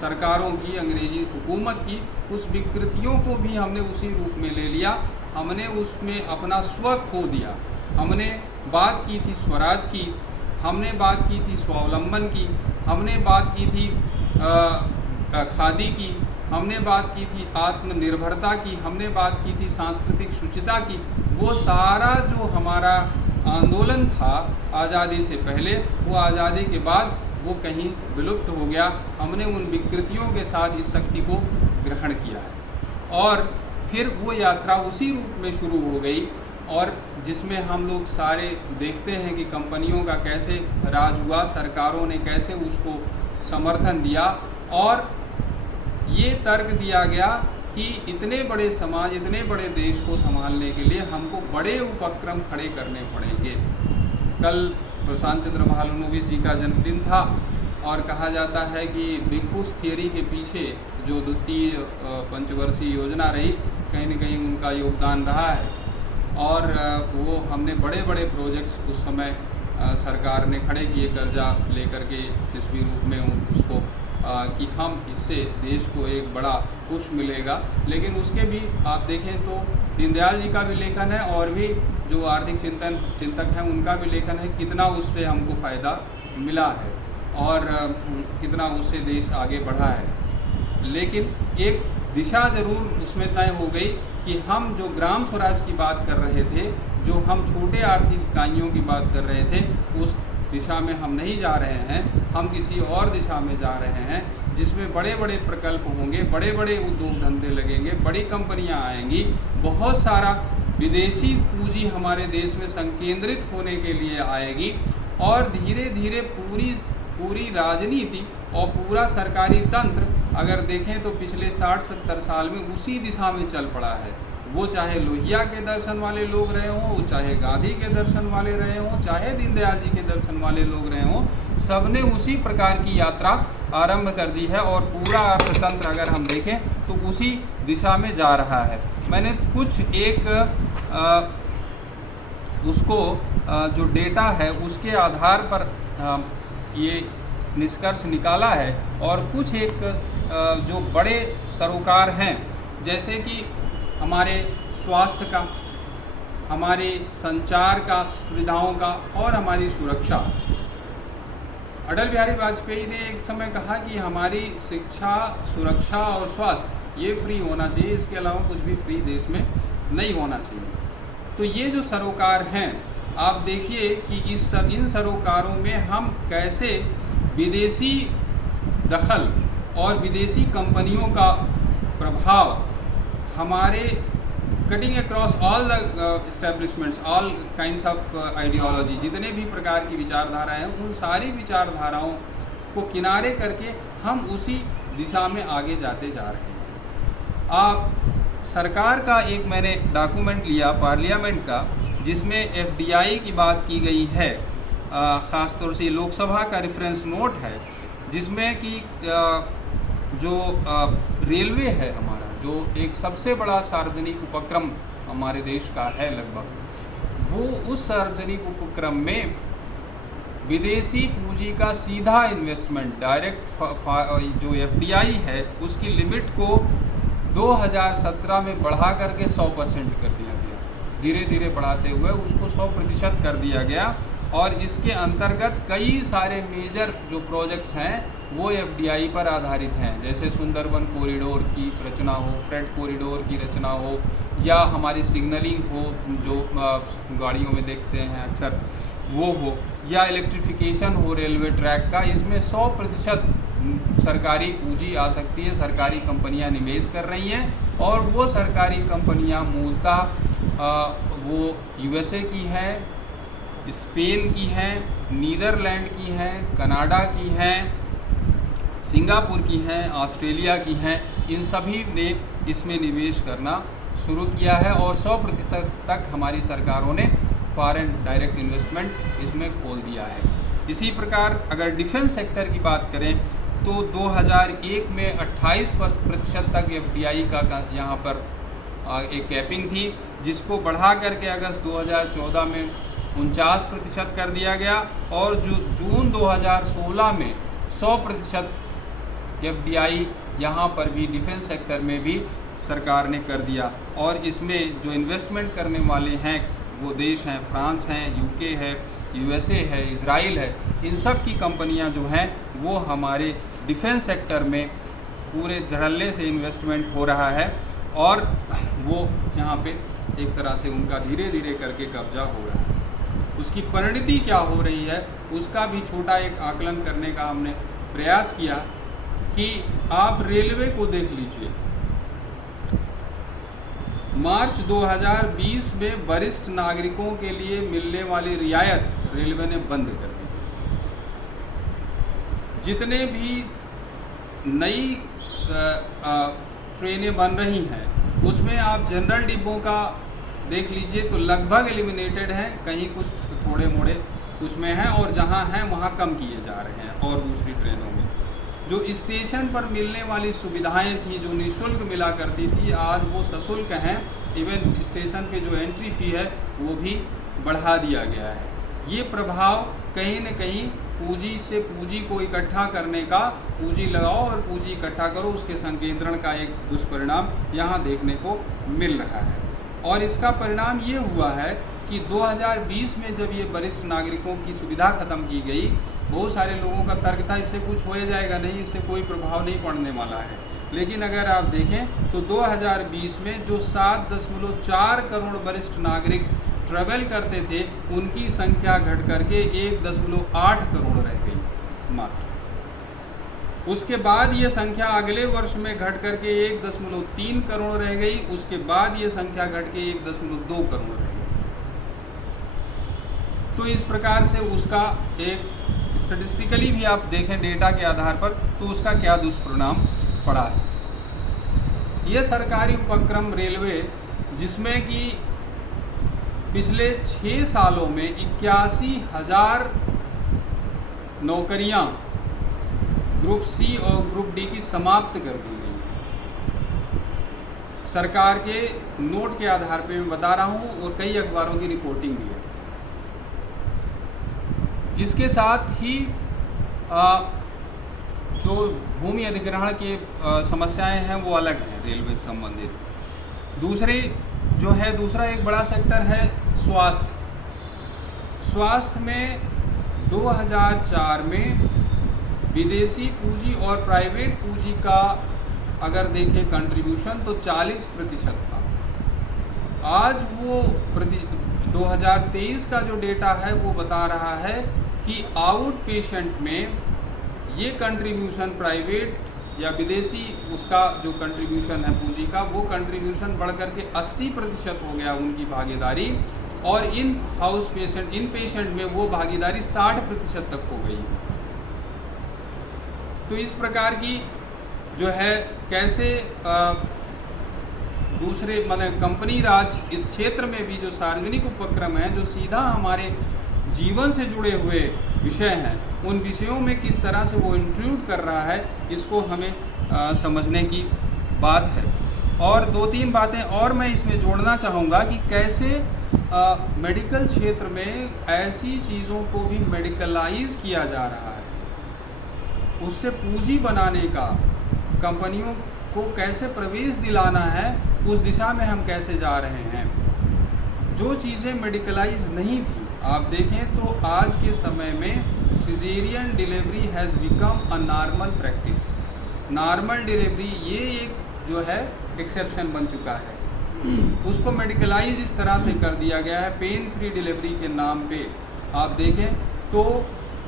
सरकारों की, अंग्रेजी हुकूमत की, उस विकृतियों को भी हमने उसी रूप में ले लिया। हमने उसमें अपना स्व खो दिया। हमने बात की थी स्वराज की, हमने बात की थी स्वावलंबन की, हमने बात की थी खादी की, हमने बात की थी आत्मनिर्भरता की, हमने बात की थी सांस्कृतिक शुचिता की। वो सारा जो हमारा आंदोलन था आज़ादी से पहले, वो आज़ादी के बाद वो कहीं विलुप्त हो गया। हमने उन विकृतियों के साथ इस शक्ति को ग्रहण किया है और फिर वो यात्रा उसी रूप में शुरू हो गई और जिसमें हम लोग सारे देखते हैं कि कंपनियों का कैसे राज हुआ, सरकारों ने कैसे उसको समर्थन दिया और ये तर्क दिया गया कि इतने बड़े समाज, इतने बड़े देश को संभालने के लिए हमको बड़े उपक्रम खड़े करने पड़ेंगे। कल प्रशांत चंद्र महालनोबिस जी का जन्मदिन था और कहा जाता है कि बिग पुश थियरी के पीछे जो द्वितीय पंचवर्षीय योजना रही, कहीं न कहीं उनका योगदान रहा है और वो हमने बड़े बड़े प्रोजेक्ट्स उस समय सरकार ने खड़े किए कर्जा लेकर के जिस भी रूप में उसको कि हम इससे देश को एक बड़ा पुश मिलेगा। लेकिन उसके भी आप देखें तो दीनदयाल जी का भी लेखन है और भी जो आर्थिक चिंतक हैं उनका भी लेखन है, कितना उससे हमको फ़ायदा मिला है और कितना उससे देश आगे बढ़ा है। लेकिन एक दिशा ज़रूर उसमें तय हो गई कि हम जो ग्राम स्वराज की बात कर रहे थे, जो हम छोटे आर्थिक इकाइयों की बात कर रहे थे, उस दिशा में हम नहीं जा रहे हैं, हम किसी और दिशा में जा रहे हैं जिसमें बड़े बड़े प्रकल्प होंगे, बड़े बड़े उद्योग धंधे लगेंगे, बड़ी कंपनियां आएंगी, बहुत सारा विदेशी पूंजी हमारे देश में संकेंद्रित होने के लिए आएगी और धीरे धीरे पूरी राजनीति और पूरा सरकारी तंत्र अगर देखें तो पिछले 60-70 साल में उसी दिशा में चल पड़ा है। वो चाहे लोहिया के दर्शन वाले लोग रहे हों, वो चाहे गांधी के दर्शन वाले रहे हों, चाहे दीनदयाल जी के दर्शन वाले लोग रहे हों, सबने उसी प्रकार की यात्रा आरंभ कर दी है और पूरा अर्थतंत्र अगर हम देखें तो उसी दिशा में जा रहा है। मैंने कुछ एक जो डेटा है उसके आधार पर ये निष्कर्ष निकाला है और कुछ एक जो बड़े सरोकार हैं, जैसे कि हमारे स्वास्थ्य का, हमारे संचार का, सुविधाओं का और हमारी सुरक्षा। अटल बिहारी वाजपेयी ने एक समय कहा कि हमारी शिक्षा, सुरक्षा और स्वास्थ्य ये फ्री होना चाहिए, इसके अलावा कुछ भी फ्री देश में नहीं होना चाहिए। तो ये जो सरोकार हैं, आप देखिए कि इन सरोकारों में हम कैसे विदेशी दखल और विदेशी कंपनियों का प्रभाव हमारे cutting across all the establishments, all kinds of ideology, जितने भी प्रकार की विचारधाराएं हैं, उन सारी विचारधाराओं को किनारे करके हम उसी दिशा में आगे जाते जा रहे हैं। आप सरकार का एक मैंने डॉक्यूमेंट लिया पार्लियामेंट का, जिसमें एफडीआई की बात की गई है, ख़ास तौर से लोकसभा का रेफरेंस नोट है, जिसमें कि जो रेलवे है हमारा, जो एक सबसे बड़ा सार्वजनिक उपक्रम हमारे देश का है लगभग, वो उस सार्वजनिक उपक्रम में विदेशी पूंजी का सीधा इन्वेस्टमेंट डायरेक्ट जो एफडीआई है उसकी लिमिट को 2017 में बढ़ा करके 100% कर दिया गया। धीरे धीरे बढ़ाते हुए उसको 100% कर दिया गया और इसके अंतर्गत कई सारे मेजर जो प्रोजेक्ट्स हैं वो एफडीआई पर आधारित हैं, जैसे सुंदरबन कॉरिडोर की रचना हो, फ्रेट कॉरिडोर की रचना हो, या हमारी सिग्नलिंग हो जो गाड़ियों में देखते हैं अक्सर वो हो, या इलेक्ट्रिफिकेशन हो रेलवे ट्रैक का। इसमें 100% सरकारी पूंजी आ सकती है, सरकारी कंपनियां निवेश कर रही हैं और वो सरकारी कंपनियां मूलतः वो यूएसए की है, स्पेन की हैं, नीदरलैंड की हैं, कनाडा की हैं, सिंगापुर की हैं, ऑस्ट्रेलिया की हैं। इन सभी ने इसमें निवेश करना शुरू किया है और 100% तक हमारी सरकारों ने फॉरेन डायरेक्ट इन्वेस्टमेंट इसमें खोल दिया है। इसी प्रकार अगर डिफेंस सेक्टर की बात करें तो 2001 में 28% तक एफडीआई का यहाँ पर एक कैपिंग थी, जिसको बढ़ा करके अगस्त 2014 में 49% कर दिया गया और जो जून 2016 में 100% एफडीआई यहाँ पर भी डिफेंस सेक्टर में भी सरकार ने कर दिया। और इसमें जो इन्वेस्टमेंट करने वाले हैं वो देश हैं फ्रांस हैं, यूके है, यूएसए है, इजराइल है। इन सब की कंपनियां जो हैं वो हमारे डिफेंस सेक्टर में पूरे धड़ल्ले से इन्वेस्टमेंट हो रहा है और वो यहाँ पे एक तरह से उनका धीरे धीरे करके कब्जा हो रहा है। उसकी परिणति क्या हो रही है उसका भी छोटा एक आकलन करने का हमने प्रयास किया कि आप रेलवे को देख लीजिए। मार्च 2020 में वरिष्ठ नागरिकों के लिए मिलने वाली रियायत रेलवे ने बंद कर दी। जितने भी नई ट्रेनें बन रही हैं उसमें आप जनरल डिब्बों का देख लीजिए तो लगभग एलिमिनेटेड हैं, कहीं कुछ थोड़े मोड़े उसमें हैं और जहां हैं वहां कम किए जा रहे हैं। और दूसरी ट्रेनों में जो स्टेशन पर मिलने वाली सुविधाएं थी जो निःशुल्क मिला करती थी आज वो सशुल्क हैं। इवन स्टेशन पे जो एंट्री फ़ी है वो भी बढ़ा दिया गया है। ये प्रभाव कहीं न कहीं पूंजी से पूंजी को इकट्ठा करने का, पूंजी लगाओ और पूंजी इकट्ठा करो, उसके संकेंद्रण का एक दुष्परिणाम यहाँ देखने को मिल रहा है। और इसका परिणाम ये हुआ है कि 2020 में जब ये वरिष्ठ नागरिकों की सुविधा खत्म की गई, बहुत सारे लोगों का तर्क था इससे कुछ हो जाएगा नहीं, इससे कोई प्रभाव नहीं पड़ने वाला है। लेकिन अगर आप देखें तो 2020 में जो 7.4 करोड़ वरिष्ठ नागरिक ट्रैवल करते थे उनकी संख्या घट करके 1.8 करोड़ रह गई मात्र। उसके बाद ये संख्या अगले वर्ष में घट करके 1.3 करोड़ रह गई। उसके बाद ये संख्या घट के 1.2 करोड़ रह गई। तो इस प्रकार से उसका एक स्टैटिस्टिकली भी आप देखें डेटा के आधार पर तो उसका क्या दुष्परिणाम पड़ा है। ये सरकारी उपक्रम रेलवे जिसमें कि पिछले 6 सालों में 81,000 नौकरियां ग्रुप सी और ग्रुप डी की समाप्त कर दी गई। सरकार के नोट के आधार पर मैं बता रहा हूं और कई अखबारों की रिपोर्टिंग भी है। इसके साथ ही जो भूमि अधिग्रहण की समस्याएं हैं वो अलग हैं रेलवे से संबंधित। दूसरा एक बड़ा सेक्टर है स्वास्थ्य में 2004 में विदेशी पूंजी और प्राइवेट पूंजी का अगर देखें कंट्रीब्यूशन तो 40% था। आज वो 2023 का जो डेटा है वो बता रहा है कि आउट पेशेंट में ये कंट्रीब्यूशन प्राइवेट या विदेशी उसका जो कंट्रीब्यूशन है पूंजी का वो कंट्रीब्यूशन बढ़ करके 80% हो गया उनकी भागीदारी। और इन पेशेंट में वो भागीदारी 60% तक हो गई। तो इस प्रकार की जो है कैसे दूसरे मतलब कंपनी राज इस क्षेत्र में भी जो सार्वजनिक उपक्रम हैं जो सीधा हमारे जीवन से जुड़े हुए विषय हैं उन विषयों में किस तरह से वो इंट्रूड कर रहा है इसको हमें समझने की बात है। और 2-3 बातें और मैं इसमें जोड़ना चाहूँगा कि कैसे मेडिकल क्षेत्र में ऐसी चीज़ों को भी मेडिकलाइज किया जा रहा है, उससे पूंजी बनाने का कंपनियों को कैसे प्रवेश दिलाना है उस दिशा में हम कैसे जा रहे हैं। जो चीज़ें मेडिकलाइज नहीं थी आप देखें तो आज के समय में caesarean delivery has become a normal practice. Normal delivery ये एक जो है एक्सेप्शन बन चुका है, उसको मेडिकलाइज इस तरह से कर दिया गया है। पेन फ्री डिलीवरी के नाम पे आप देखें तो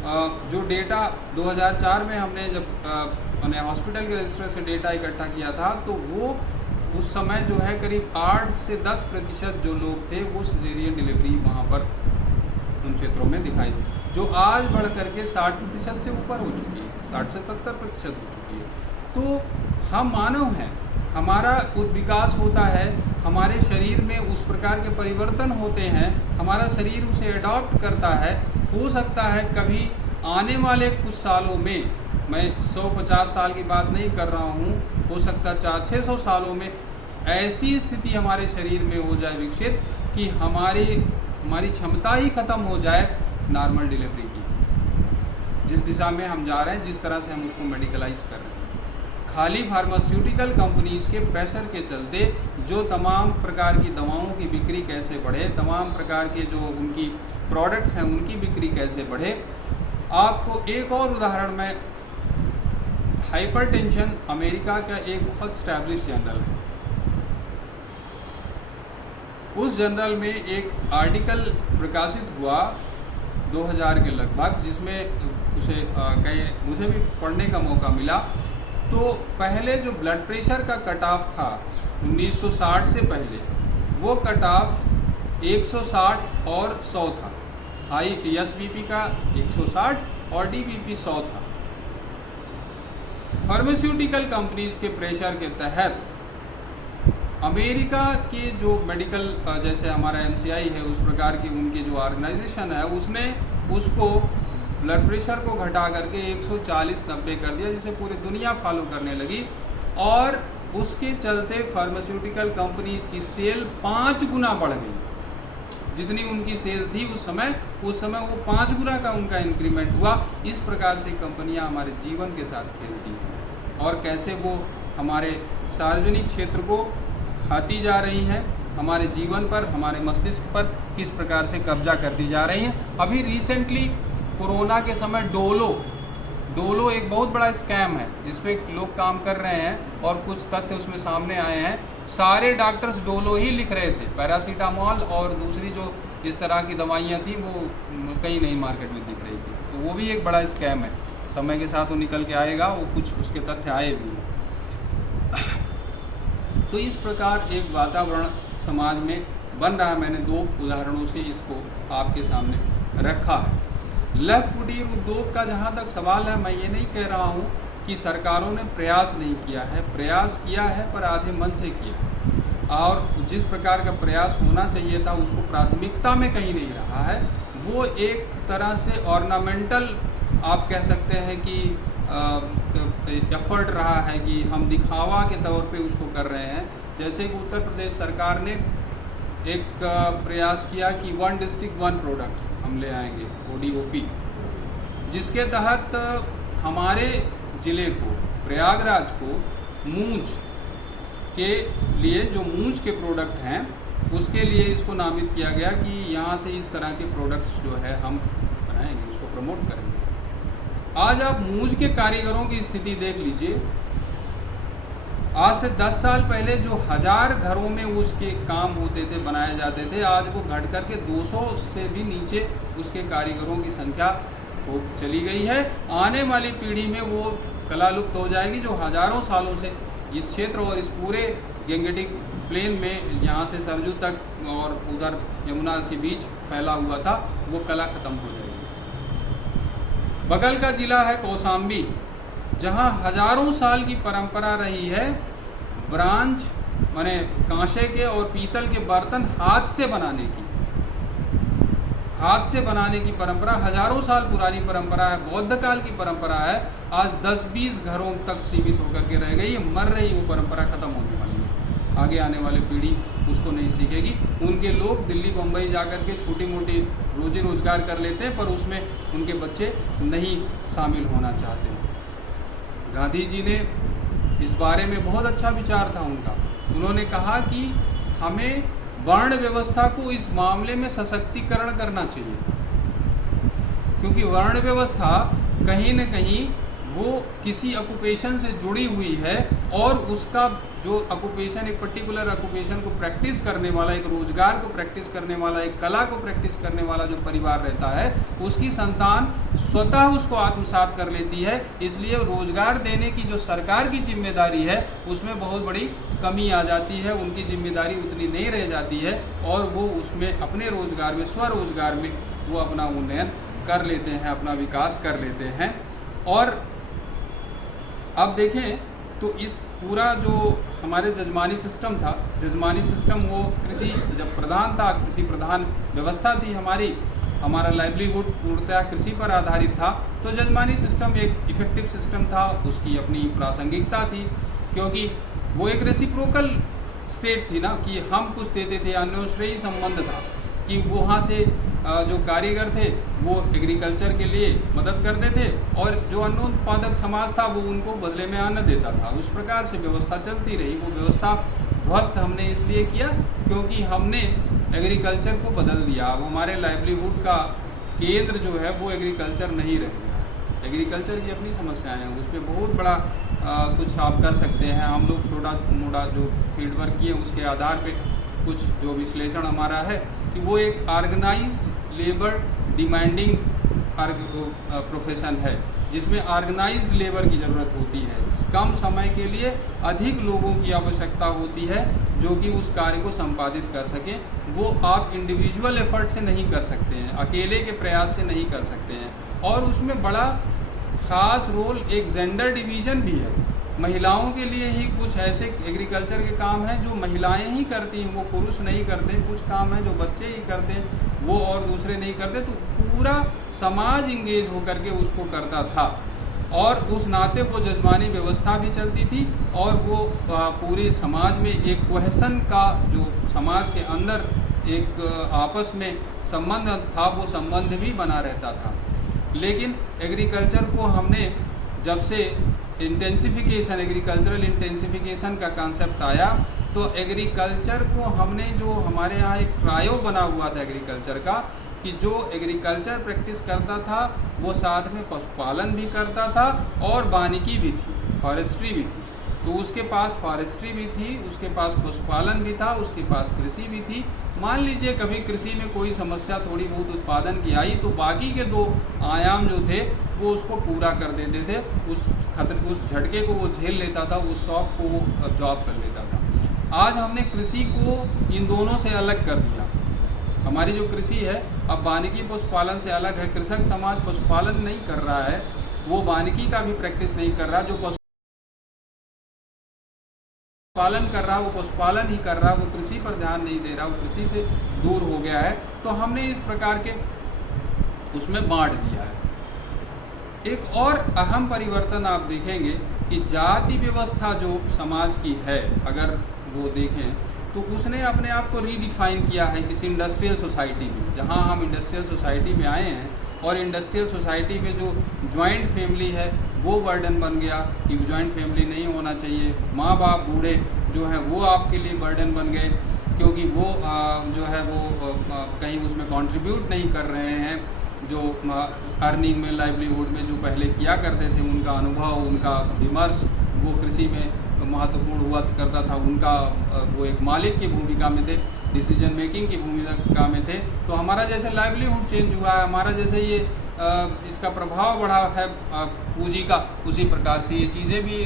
जो डेटा 2004 में हमने जब मैंने हॉस्पिटल के रजिस्टर से डेटा इकट्ठा किया था, तो वो उस समय जो है करीब 8 से 10% जो लोग थे वो सिजेरियन डिलीवरी वहाँ पर उन क्षेत्रों में दिखाई, जो आज बढ़ करके 60% से ऊपर हो चुकी है, 60 से 70% हो चुकी है। तो हम मानव हैं, हमारा विकास होता है, हमारे शरीर में उस प्रकार के परिवर्तन होते हैं, हमारा शरीर उसे अडॉप्ट करता है। हो सकता है कभी आने वाले कुछ सालों में, मैं 150 साल की बात नहीं कर रहा हूँ, हो सकता है 400-600 सालों में ऐसी स्थिति हमारे शरीर में हो जाए विकसित कि हमारी क्षमता ही ख़त्म हो जाए नॉर्मल डिलीवरी की। जिस दिशा में हम जा रहे हैं, जिस तरह से हम उसको मेडिकलाइज कर रहे हैं, खाली फार्मास्यूटिकल कंपनीज़ के प्रेशर के चलते जो तमाम प्रकार की दवाओं की बिक्री कैसे बढ़े, तमाम प्रकार के जो उनकी प्रोडक्ट्स हैं उनकी बिक्री कैसे बढ़े। आपको एक और उदाहरण में, हाइपरटेंशन अमेरिका का एक बहुत स्टैब्लिश जर्नल है। उस जर्नल में एक आर्टिकल प्रकाशित हुआ 2000 के लगभग, जिसमें मुझे भी पढ़ने का मौका मिला। तो पहले जो ब्लड प्रेशर का कट ऑफ था 1960 से पहले, वो कट ऑफ 160 और 100 था। एसबीपी का 160 और डीबीपी 100 था। फार्मास्यूटिकल कंपनीज के प्रेशर के तहत अमेरिका के जो मेडिकल, जैसे हमारा एमसीआई है, उस प्रकार की उनकी जो ऑर्गेनाइजेशन है, उसने उसको ब्लड प्रेशर को घटा करके 140-90 कर दिया, जिसे पूरी दुनिया फॉलो करने लगी। और उसके चलते फार्मास्यूटिकल कंपनीज की सेल 5 गुना बढ़ गई। जितनी उनकी सेल थी उस समय वो 5 गुना का उनका इंक्रीमेंट हुआ। इस प्रकार से कंपनियां हमारे जीवन के साथ खेलती हैं और कैसे वो हमारे सार्वजनिक क्षेत्र को खाती जा रही हैं, हमारे जीवन पर, हमारे मस्तिष्क पर किस प्रकार से कब्जा करती जा रही हैं। अभी रिसेंटली कोरोना के समय डोलो एक बहुत बड़ा स्कैम है, जिस पे लोग काम कर रहे हैं और कुछ तथ्य उसमें सामने आए हैं। सारे डॉक्टर्स डोलो ही लिख रहे थे, पैरासीटामॉल और दूसरी जो इस तरह की दवाइयाँ थी वो कहीं नहीं मार्केट में दिख रही थी। तो वो भी एक बड़ा स्कैम है, समय के साथ वो निकल के आएगा, वो कुछ उसके तथ्य आए भी हैं। तो इस प्रकार एक वातावरण समाज में बन रहा है। मैंने 2 उदाहरणों से इसको आपके सामने रखा है। लघु कुटीर उद्योग का जहाँ तक सवाल है, मैं ये नहीं कह रहा हूँ कि सरकारों ने प्रयास नहीं किया है, प्रयास किया है पर आधे मन से किया, और जिस प्रकार का प्रयास होना चाहिए था उसको प्राथमिकता में कहीं नहीं रहा है। वो एक तरह से ऑर्नामेंटल आप कह सकते हैं कि एफर्ट रहा है कि हम दिखावा के तौर पे उसको कर रहे हैं। जैसे कि उत्तर प्रदेश सरकार ने एक प्रयास किया कि 1 डिस्ट्रिक्ट 1 प्रोडक्ट हम ले आएंगे, ODOP, जिसके तहत हमारे ज़िले को, प्रयागराज को, मूंछ के लिए जो मूंछ के प्रोडक्ट हैं उसके लिए इसको नामित किया गया कि यहाँ से इस तरह के प्रोडक्ट्स जो है हम बनाएंगे, उसको प्रमोट करेंगे। आज आप मूंछ के कारीगरों की स्थिति देख लीजिए। आज से 10 साल पहले जो 1000 घरों में उसके काम होते थे, बनाए जाते थे, आज वो घट करके 200 से भी नीचे उसके कारीगरों की संख्या हो चली गई है। आने वाली पीढ़ी में वो कला लुप्त हो जाएगी जो हज़ारों सालों से इस क्षेत्र और इस पूरे गैंगेटिक प्लेन में, यहाँ से सरजू तक और उधर यमुना के बीच फैला हुआ था, वो कला ख़त्म हो जाएगी। बगल का ज़िला है कौशाम्बी, जहाँ हज़ारों साल की परंपरा रही है ब्रांच माने कांसे के और पीतल के बर्तन हाथ से बनाने की परंपरा, हज़ारों साल पुरानी परंपरा है, बौद्ध काल की परंपरा है। आज 10-20 घरों तक सीमित होकर के रह गई है, मर रही, वो परंपरा ख़त्म होने वाली है। आगे आने वाली पीढ़ी उसको नहीं सीखेगी। उनके लोग दिल्ली बम्बई जाकर के छोटी मोटी रोजी रोज़गार कर लेते हैं, पर उसमें उनके बच्चे नहीं शामिल होना चाहते हैं। गांधी जी ने इस बारे में बहुत अच्छा विचार था उनका। उन्होंने कहा कि हमें वर्ण व्यवस्था को इस मामले में सशक्तिकरण करना चाहिए, क्योंकि वर्ण व्यवस्था कहीं न कहीं वो किसी ऑक्यूपेशन से जुड़ी हुई है और उसका जो ऑक्यूपेशन, एक पर्टिकुलर ऑक्यूपेशन को प्रैक्टिस करने वाला, एक रोजगार को प्रैक्टिस करने वाला, एक कला को प्रैक्टिस करने वाला जो परिवार रहता है, उसकी संतान स्वतः उसको आत्मसात कर लेती है। इसलिए रोजगार देने की जो सरकार की जिम्मेदारी है उसमें बहुत बड़ी कमी आ जाती है, उनकी जिम्मेदारी उतनी नहीं रह जाती है और वो उसमें अपने रोजगार में, स्वरोजगार में वो अपना उन्नयन कर लेते हैं, अपना विकास कर लेते हैं। और अब देखें तो इस पूरा जो हमारे जजमानी सिस्टम था, जजमानी सिस्टम वो कृषि जब प्रधान था, कृषि प्रधान व्यवस्था थी हमारा लाइवलीहुड पूर्णतः कृषि पर आधारित था, तो जजमानी सिस्टम एक इफ़ेक्टिव सिस्टम था, उसकी अपनी प्रासंगिकता थी, क्योंकि वो एक रेसिप्रोकल स्टेट थी ना, कि हम कुछ देते थे, अन्योन्याश्रयी संबंध था कि वहाँ से जो कारीगर थे वो एग्रीकल्चर के लिए मदद करते थे और जो अन्न उत्पादक समाज था वो उनको बदले में अन्न देता था। उस प्रकार से व्यवस्था चलती रही। वो व्यवस्था ध्वस्त हमने इसलिए किया क्योंकि हमने एग्रीकल्चर को बदल दिया। अब हमारे लाइवलीहुड का केंद्र जो है वो एग्रीकल्चर नहीं रहेगा। एग्रीकल्चर की अपनी समस्याएं हैं, उसमें बहुत बड़ा कुछ आप कर सकते हैं। हम लोग छोटा मोटा जो फील्ड वर्क किए उसके आधार पे कुछ जो विश्लेषण हमारा है कि वो एक ऑर्गेनाइज्ड लेबर डिमांडिंग प्रोफेशन है, जिसमें ऑर्गेनाइज्ड लेबर की ज़रूरत होती है। कम समय के लिए अधिक लोगों की आवश्यकता होती है जो कि उस कार्य को संपादित कर सकें। वो आप इंडिविजुअल एफर्ट से नहीं कर सकते हैं, अकेले के प्रयास से नहीं कर सकते हैं। और उसमें बड़ा ख़ास रोल एक जेंडर डिवीज़न भी है। महिलाओं के लिए ही कुछ ऐसे एग्रीकल्चर के काम हैं जो महिलाएं ही करती हैं, वो पुरुष नहीं करते। कुछ काम हैं जो बच्चे ही करते हैं, वो और दूसरे नहीं करते। तो पूरा समाज इंगेज होकर के उसको करता था और उस नाते वो जजमानी व्यवस्था भी चलती थी और वो पूरे समाज में एक कोहेसन का जो समाज के अंदर एक आपस में संबंध था वो संबंध भी बना रहता था। लेकिन एग्रीकल्चर को हमने जब से इंटेंसिफिकेशन, एग्रीकल्चरल इंटेंसिफिकेशन का कॉन्सेप्ट आया तो एग्रीकल्चर को हमने जो हमारे यहाँ एक ट्रायो बना हुआ था एग्रीकल्चर का, कि जो एग्रीकल्चर प्रैक्टिस करता था वो साथ में पशुपालन भी करता था और वानिकी भी थी, फॉरेस्ट्री भी थी। तो उसके पास फॉरेस्ट्री भी थी, उसके पास पशुपालन भी था, उसके पास कृषि भी थी। मान लीजिए कभी कृषि में कोई समस्या थोड़ी बहुत उत्पादन की आई तो बाकी के दो आयाम जो थे वो उसको पूरा कर देते थे। उस झटके को वो झेल लेता था, उस शौक को वो अब्जॉर्ब कर लेता था। आज हमने कृषि को इन दोनों से अलग कर दिया। हमारी जो कृषि है अब वानिकी पशुपालन से अलग है। कृषक समाज पशुपालन नहीं कर रहा है, वो वानिकी का भी प्रैक्टिस नहीं कर रहा। जो पशुपालन कर रहा है वो पशुपालन ही कर रहा है, वो कृषि पर ध्यान नहीं दे रहा, वो कृषि से दूर हो गया है। तो हमने इस प्रकार के उसमें बांट दिया है। एक और अहम परिवर्तन आप देखेंगे कि जाति व्यवस्था जो समाज की है, अगर वो देखें तो उसने अपने आप को रीडिफाइन किया है इस इंडस्ट्रियल सोसाइटी में। जहाँ हम इंडस्ट्रियल सोसाइटी में आए हैं और इंडस्ट्रियल सोसाइटी में जो जॉइंट फैमिली है वो बर्डन बन गया कि जॉइंट फैमिली नहीं होना चाहिए। माँ बाप बूढ़े जो हैं वो आपके लिए बर्डन बन गए क्योंकि वो जो है वो कहीं उसमें कंट्रीब्यूट नहीं कर रहे हैं। जो अर्निंग में, लाइवलीहुड में जो पहले किया करते थे, उनका अनुभव, उनका विमर्श वो कृषि में महत्वपूर्ण हुआ करता था। उनका वो एक मालिक की भूमिका में थे, डिसीजन मेकिंग की भूमिका में थे। तो हमारा जैसे लाइवलीहुड चेंज हुआ है, हमारा जैसे ये इसका प्रभाव बढ़ा है पूंजी का, उसी प्रकार से ये चीज़ें भी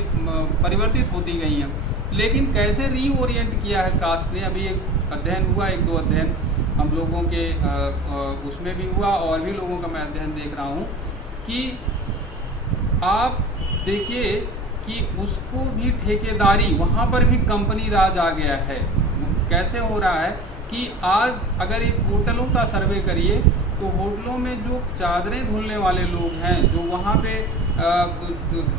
परिवर्तित होती गई हैं। लेकिन कैसे रीओरिएंट किया है कास्ट ने, अभी एक अध्ययन हुआ, एक दो अध्ययन हम लोगों के उसमें भी हुआ और भी लोगों का मैं अध्ययन देख रहा हूँ कि आप देखिए कि उसको भी ठेकेदारी, वहाँ पर भी कंपनी राज आ गया है। कैसे हो रहा है कि आज अगर एक होटलों का सर्वे करिए तो होटलों में जो चादरें धुलने वाले लोग हैं, जो वहाँ पे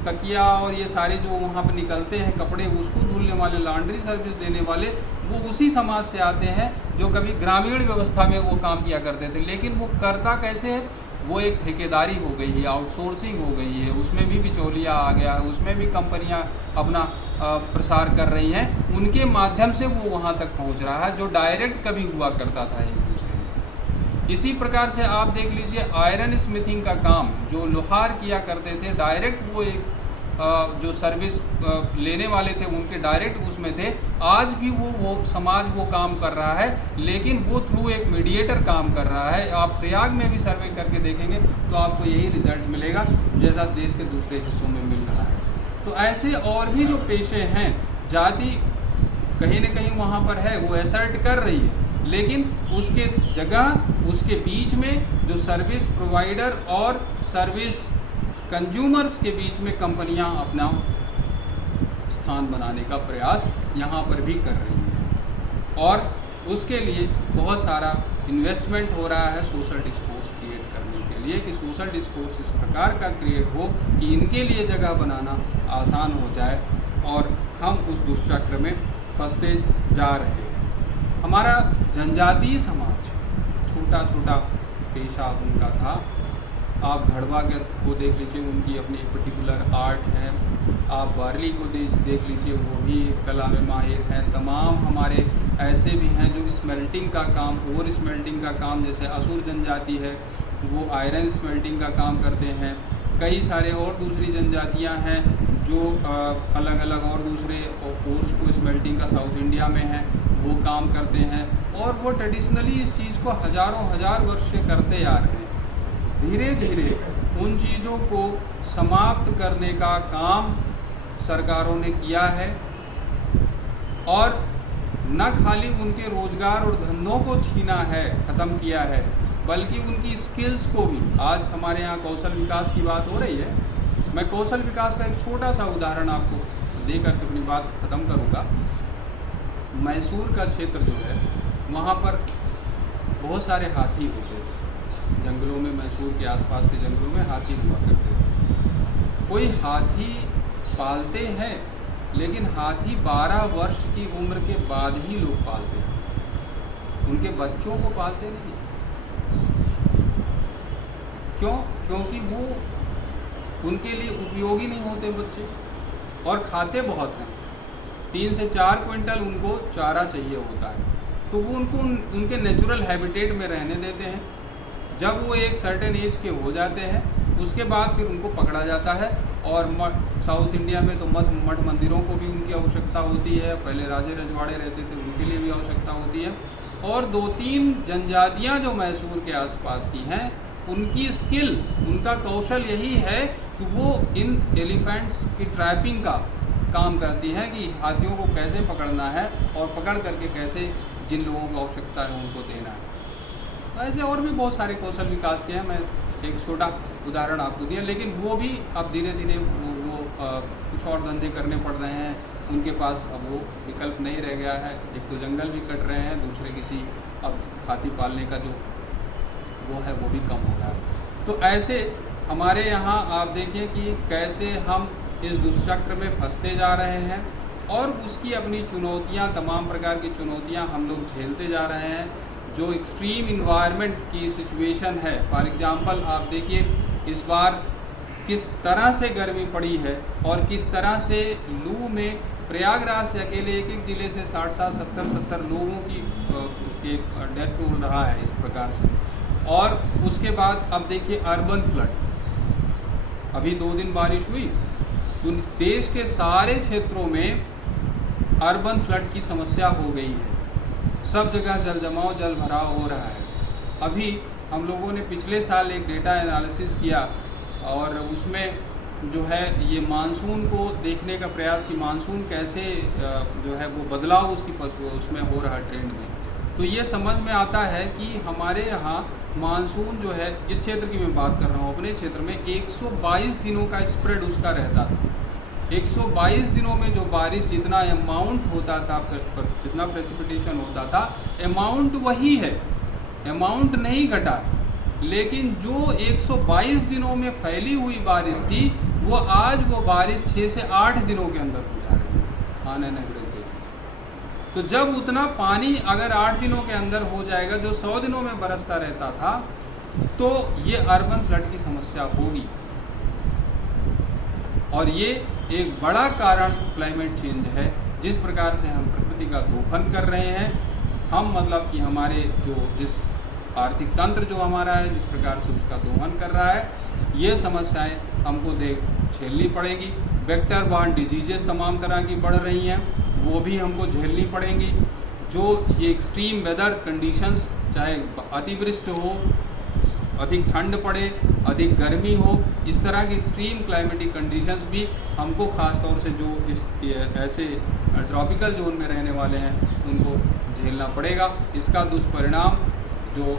तकिया और ये सारे जो वहाँ पे निकलते हैं कपड़े, उसको धुलने वाले, लॉन्ड्री सर्विस देने वाले, वो उसी समाज से आते हैं जो कभी ग्रामीण व्यवस्था में वो काम किया करते थे। लेकिन वो करता कैसे है, वो एक ठेकेदारी हो गई है, आउटसोर्सिंग हो गई है, उसमें भी बिचौलिया आ गया है, उसमें भी कंपनियां अपना प्रसार कर रही हैं। उनके माध्यम से वो वहाँ तक पहुँच रहा है जो डायरेक्ट कभी हुआ करता था एक दूसरे में। इसी प्रकार से आप देख लीजिए आयरन स्मिथिंग का काम जो लोहार किया करते थे, डायरेक्ट वो एक जो सर्विस लेने वाले थे उनके डायरेक्ट उसमें थे, आज भी वो समाज वो काम कर रहा है, लेकिन वो थ्रू एक मीडिएटर काम कर रहा है। आप प्रयाग में भी सर्वे करके देखेंगे तो आपको यही रिजल्ट मिलेगा जैसा देश के दूसरे हिस्सों में मिल रहा है। तो ऐसे और भी जो पेशे हैं, जाति कहीं न कहीं वहाँ पर है, वो असर्ट कर रही है, लेकिन उसके जगह उसके बीच में जो सर्विस प्रोवाइडर और सर्विस कंज्यूमर्स के बीच में कंपनियां अपना स्थान बनाने का प्रयास यहाँ पर भी कर रही हैं, और उसके लिए बहुत सारा इन्वेस्टमेंट हो रहा है सोशल डिस्कोर्स क्रिएट करने के लिए, कि सोशल डिस्कोर्स इस प्रकार का क्रिएट हो कि इनके लिए जगह बनाना आसान हो जाए और हम उस दुष्चक्र में फंसते जा रहे हैं। हमारा जनजातीय समाज छोटा छोटा पेशा उनका था। आप घड़वा को देख लीजिए, उनकी अपनी पर्टिकुलर आर्ट है। आप बारली को देख लीजिए, वो भी कला में माहिर हैं। तमाम हमारे ऐसे भी हैं जो स्मेल्टिंग का काम, और स्मेल्टिंग का काम, जैसे असुर जनजाति है वो आयरन स्मेल्टिंग का काम करते हैं। कई सारे और दूसरी जनजातियां हैं जो अलग अलग और दूसरे कोर्स को स्मेल्टिंग का साउथ इंडिया में है, वो काम करते हैं, और वो ट्रेडिशनली इस चीज़ को हजार वर्ष से करते आ रहे हैं। धीरे धीरे उन चीज़ों को समाप्त करने का काम सरकारों ने किया है, और न खाली उनके रोजगार और धंधों को छीना है, ख़त्म किया है, बल्कि उनकी स्किल्स को भी। आज हमारे यहाँ कौशल विकास की बात हो रही है। मैं कौशल विकास का एक छोटा सा उदाहरण आपको देकर अपनी बात ख़त्म करूँगा। मैसूर का क्षेत्र जो है, वहाँ पर बहुत सारे हाथी होते थे जंगलों में। मैसूर के आसपास के जंगलों में हाथी हुआ करते थे। कोई हाथी पालते हैं, लेकिन हाथी 12 वर्ष की उम्र के बाद ही लोग पालते हैं, उनके बच्चों को पालते नहीं। क्यों? क्योंकि वो उनके लिए उपयोगी नहीं होते बच्चे, और खाते बहुत हैं। 3 से 4 क्विंटल उनको चारा चाहिए होता है, तो वो उनको उनके नेचुरल हैबिटेट में रहने देते हैं। जब वो एक सर्टेन एज के हो जाते हैं, उसके बाद फिर उनको पकड़ा जाता है, और साउथ इंडिया में तो मठ मंदिरों को भी उनकी आवश्यकता होती है। पहले राजे रजवाड़े रहते थे, उनके लिए भी आवश्यकता होती है। और 2-3 जनजातियां जो मैसूर के आसपास की हैं, उनकी स्किल, उनका कौशल यही है कि वो इन एलिफेंट्स की ट्रैपिंग का काम करती हैं, कि हाथियों को कैसे पकड़ना है और पकड़ करके कैसे जिन लोगों को आवश्यकता है उनको देना है। ऐसे और भी बहुत सारे कौशल विकास के हैं, मैं एक छोटा उदाहरण आपको दिया। लेकिन वो भी अब धीरे धीरे वो कुछ और धंधे करने पड़ रहे हैं, उनके पास अब वो विकल्प नहीं रह गया है। एक तो जंगल भी कट रहे हैं, दूसरे किसी अब हाथी पालने का जो वो है वो भी कम हो रहा है। तो ऐसे हमारे यहाँ आप देखिए कि कैसे हम इस दुष्चक्र में फंसते जा रहे हैं, और उसकी अपनी चुनौतियाँ, तमाम प्रकार की चुनौतियाँ हम लोग झेलते जा रहे हैं। जो एक्सट्रीम इन्वायरमेंट की सिचुएशन है, फॉर एग्ज़ाम्पल आप देखिए इस बार किस तरह से गर्मी पड़ी है, और किस तरह से लू में प्रयागराज से अकेले एक ज़िले से 60-70 लोगों की डेथ हो रहा है इस प्रकार से। और उसके बाद अब देखिए अर्बन फ्लड, अभी 2 दिन बारिश हुई तो देश के सारे क्षेत्रों में अर्बन फ्लड की समस्या हो गई है। सब जगह जल जमाव, जल भराव हो रहा है। अभी हम लोगों ने पिछले साल एक डेटा एनालिसिस किया, और उसमें जो है ये मानसून को देखने का प्रयास कि मानसून कैसे जो है वो बदलाव उसमें हो रहा ट्रेंड में। तो ये समझ में आता है कि हमारे यहाँ मानसून जो है, इस क्षेत्र की मैं बात कर रहा हूँ, अपने क्षेत्र में 122 दिनों का स्प्रेड उसका रहता था। 122 दिनों में जो बारिश जितना अमाउंट होता था, जितना प्रेसिपिटेशन होता था, अमाउंट वही है, अमाउंट नहीं घटा। लेकिन जो 122 दिनों में फैली हुई बारिश थी, वो आज वो बारिश 6 से 8 दिनों के अंदर हो जा रही है ऑन एन एवरेज। तो जब उतना पानी अगर 8 दिनों के अंदर हो जाएगा, जो 100 दिनों में बरसता रहता था, तो ये अर्बन फ्लड की समस्या होगी। और ये एक बड़ा कारण क्लाइमेट चेंज है। जिस प्रकार से हम प्रकृति का दोहन कर रहे हैं, हम मतलब कि हमारे जो जिस आर्थिक तंत्र जो हमारा है जिस प्रकार से उसका दोहन कर रहा है, ये समस्याएं हमको झेलनी पड़ेगी। वेक्टर बॉर्न डिजीजेस तमाम तरह की बढ़ रही हैं, वो भी हमको झेलनी पड़ेंगी। जो ये एक्सट्रीम वेदर कंडीशंस, चाहे अतिवृष्टि हो, अधिक ठंड पड़े, अधिक गर्मी हो, इस तरह की एक्सट्रीम क्लाइमेटिक कंडीशंस भी हमको ख़ास तौर से जो ऐसे ट्रॉपिकल जोन में रहने वाले हैं उनको झेलना पड़ेगा। इसका दुष्परिणाम जो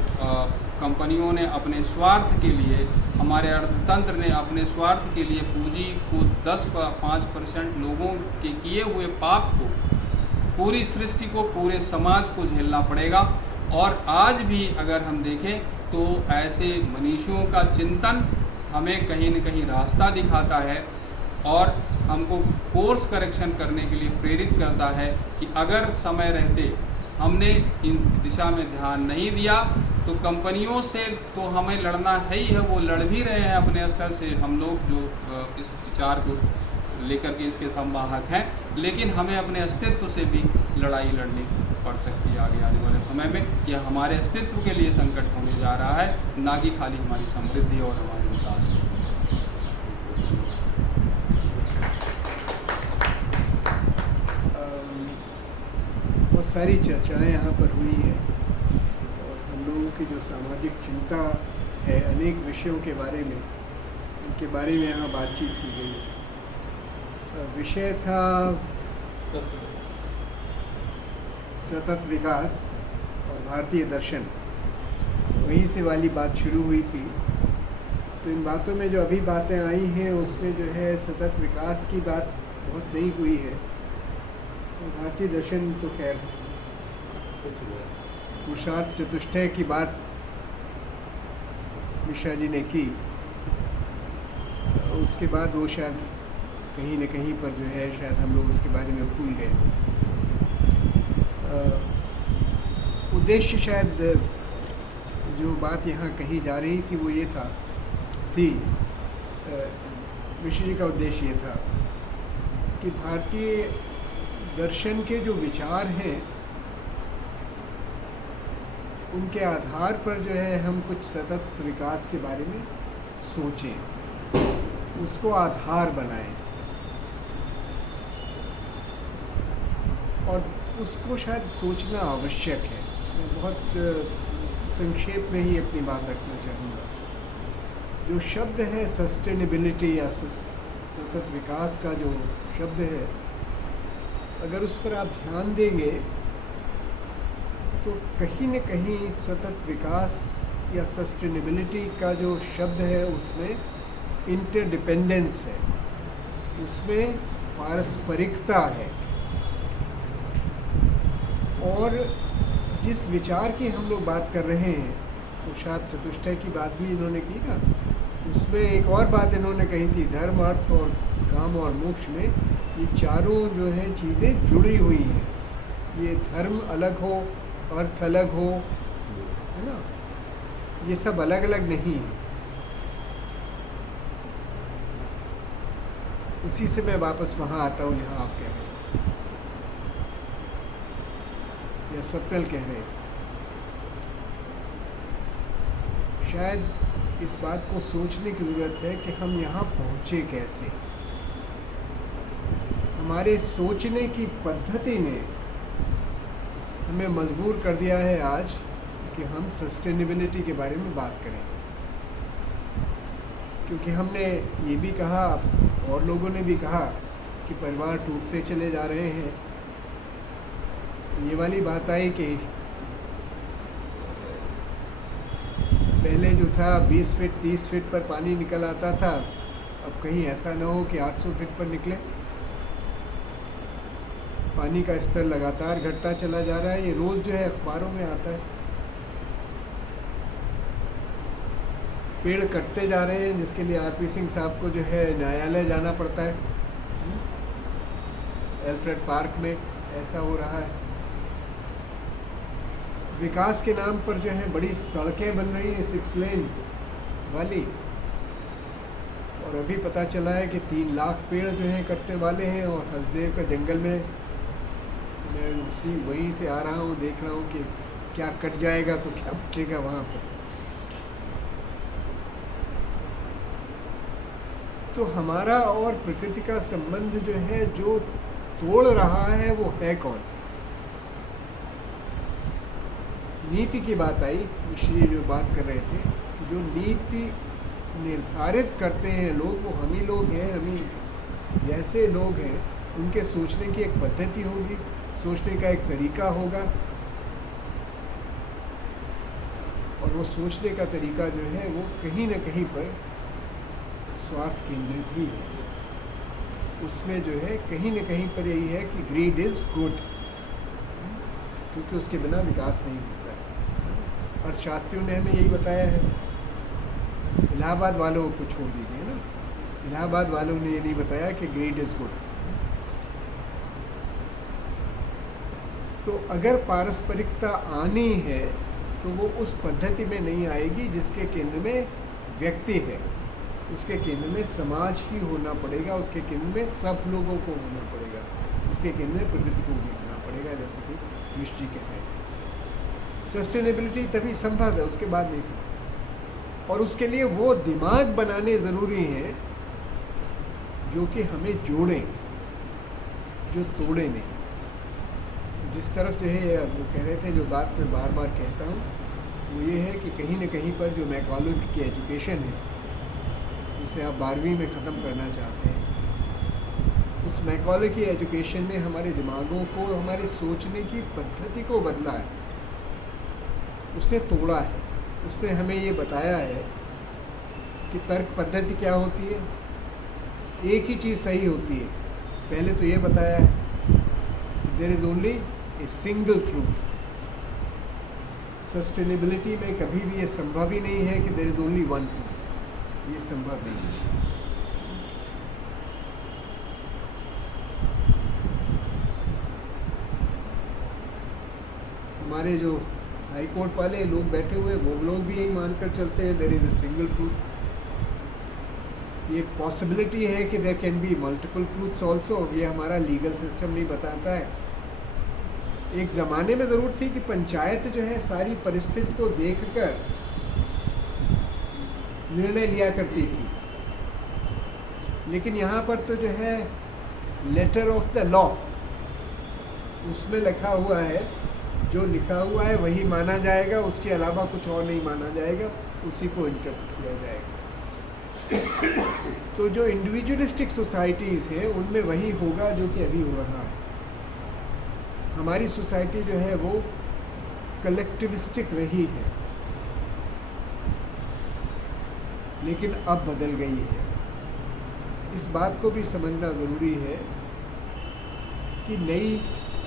कंपनियों ने अपने स्वार्थ के लिए, हमारे अर्थतंत्र ने अपने स्वार्थ के लिए पूंजी को 5% लोगों के किए हुए पाप को, पूरी सृष्टि को, पूरे समाज को झेलना पड़ेगा। और आज भी अगर हम देखें तो ऐसे मनीषियों का चिंतन हमें कहीं न कहीं रास्ता दिखाता है और हमको कोर्स करेक्शन करने के लिए प्रेरित करता है कि अगर समय रहते हमने इन दिशा में ध्यान नहीं दिया तो कंपनियों से तो हमें लड़ना है ही है, वो लड़ भी रहे हैं अपने स्तर से, हम लोग जो इस विचार को लेकर के इसके संवाहक हैं, लेकिन हमें अपने अस्तित्व से भी लड़ाई लड़नी पड़ सकती है आगे आने वाले समय में। यह हमारे अस्तित्व के लिए संकट होने जा रहा है, ना कि खाली हमारी समृद्धि और हमारे विकास के। बहुत सारी चर्चाएं यहाँ पर हुई हैं और हम लोगों की जो सामाजिक चिंता है अनेक विषयों के बारे में, इनके बारे में यहाँ बातचीत की गई है। विषय था सतत विकास और भारतीय दर्शन, वहीं से वाली बात शुरू हुई थी। तो इन बातों में जो अभी बातें आई हैं उसमें जो है सतत विकास की बात बहुत नहीं हुई है। और भारतीय दर्शन तो खैर पुरुषार्थ चतुष्टय की बात मिश्रा जी ने की, उसके बाद वो शायद कहीं न कहीं पर जो है शायद हम लोग उसके बारे में भूल गए। उद्देश्य शायद जो बात यहाँ कही जा रही थी वो ये थी मिश्र जी का उद्देश्य ये था कि भारतीय दर्शन के जो विचार हैं उनके आधार पर जो है हम कुछ सतत विकास के बारे में सोचें, उसको आधार बनाएं और उसको शायद सोचना आवश्यक है। मैं बहुत संक्षेप में ही अपनी बात रखना चाहूँगा। जो शब्द है सस्टेनेबिलिटी या सतत विकास का जो शब्द है, अगर उस पर आप ध्यान देंगे तो कहीं न कहीं सतत विकास या सस्टेनेबिलिटी का जो शब्द है उसमें इंटरडिपेंडेंस है, उसमें पारस्परिकता है। और जिस विचार की हम लोग बात कर रहे हैं, पुरुषार्थ चतुष्टय की बात भी इन्होंने की ना, उसमें एक और बात इन्होंने कही थी, धर्म, अर्थ और काम और मोक्ष में ये चारों जो है चीज़ें जुड़ी हुई हैं। ये धर्म अलग हो, अर्थ अलग हो, है ना, ये सब अलग अलग नहीं है। उसी से मैं वापस वहाँ आता हूँ जहाँ आप कह रहे हैं या स्वप्नल कह रहे हैं। शायद इस बात को सोचने की ज़रूरत है कि हम यहाँ पहुँचे कैसे। हमारे सोचने की पद्धति ने हमें मजबूर कर दिया है आज कि हम सस्टेनेबिलिटी के बारे में बात करें, क्योंकि हमने ये भी कहा और लोगों ने भी कहा कि परिवार टूटते चले जा रहे हैं। ये वाली बात आई कि पहले जो था 20 फीट 30 फीट पर पानी निकल आता था, अब कहीं ऐसा ना हो कि 800 फीट पर निकले। पानी का स्तर लगातार घटता चला जा रहा है, ये रोज़ जो है अखबारों में आता है। पेड़ कटते जा रहे हैं जिसके लिए आरपी सिंह साहब को जो है न्यायालय जाना पड़ता है। एल्फ्रेड पार्क में ऐसा हो रहा है। विकास के नाम पर जो है बड़ी सड़कें बन रही हैं 6 लेन वाली, और अभी पता चला है कि 3 लाख पेड़ जो हैं कटने वाले हैं। और हसदेव का जंगल में मैं वहीं से आ रहा हूँ, देख रहा हूँ कि क्या कट जाएगा तो क्या बचेगा वहाँ पर। तो हमारा और प्रकृति का संबंध जो है, जो तोड़ रहा है वो है कौन? नीति की बात आई, ऋषि जो बात कर रहे थे, जो नीति निर्धारित करते हैं लोग, वो हम ही लोग हैं। हम ही जैसे लोग हैं, उनके सोचने की एक पद्धति होगी, सोचने का एक तरीका होगा, और वो सोचने का तरीका जो है वो कहीं न कहीं पर स्वार्थ केंद्रित ही है। उसमें जो है कहीं न कहीं पर यही है कि ग्रीड इज गुड, क्योंकि उसके बिना विकास नहीं होता है। अर्थशास्त्रियों ने हमें यही बताया है। इलाहाबाद वालों को छोड़ दीजिए ना, इलाहाबाद वालों ने ये नहीं बताया कि ग्रीड इज गुड। तो अगर पारस्परिकता आनी है तो वो उस पद्धति में नहीं आएगी जिसके केंद्र में व्यक्ति है, उसके केंद्र में समाज ही होना पड़ेगा, उसके केंद्र में सब लोगों को होना पड़ेगा, उसके केंद्र में प्रकृति को भी होना पड़ेगा, जैसे कि ऋषि जी कहते हैं। सस्टेनेबिलिटी तभी संभव है, उसके बाद नहीं संभव। और उसके लिए वो दिमाग बनाने ज़रूरी हैं जो कि हमें जोड़ें, जो तोड़े नहीं। जिस तरफ जो है वो कह रहे थे, जो बात मैं बार बार कहता हूँ, वो ये है कि कहीं न कहीं पर जो मैकॉले की एजुकेशन है, जिसे आप 12वीं में ख़त्म करना चाहते हैं, उस मैकॉले की एजुकेशन ने हमारे दिमागों को, हमारे सोचने की पद्धति को बदला है, उसने तोड़ा है। उसने हमें ये बताया है कि तर्क पद्धति क्या होती है, एक ही चीज़ सही होती है। पहले तो ये बताया है there is only a single truth. Sustainability में कभी भी ये संभव ही नहीं है कि there is only one truth, ये संभव नहीं है। हमारे जो हाई कोर्ट वाले लोग बैठे हुए, वो लोग भी यही मानकर चलते हैं there is a single truth. ये पॉसिबिलिटी है कि there can be multiple truths also, ये हमारा लीगल सिस्टम नहीं बताता है। एक ज़माने में ज़रूर थी कि पंचायत जो है सारी परिस्थिति को देखकर निर्णय लिया करती थी, लेकिन यहाँ पर तो जो है लेटर ऑफ द लॉ, उसमें लिखा हुआ है, जो लिखा हुआ है वही माना जाएगा, उसके अलावा कुछ और नहीं माना जाएगा, उसी को इंटरप्रेट किया जाएगा। तो जो इंडिविजुअलिस्टिक सोसाइटीज़ हैं उनमें वही होगा जो कि अभी हो रहा है। हमारी सोसाइटी जो है वो कलेक्टिविस्टिक रही है, लेकिन अब बदल गई है। इस बात को भी समझना ज़रूरी है कि नई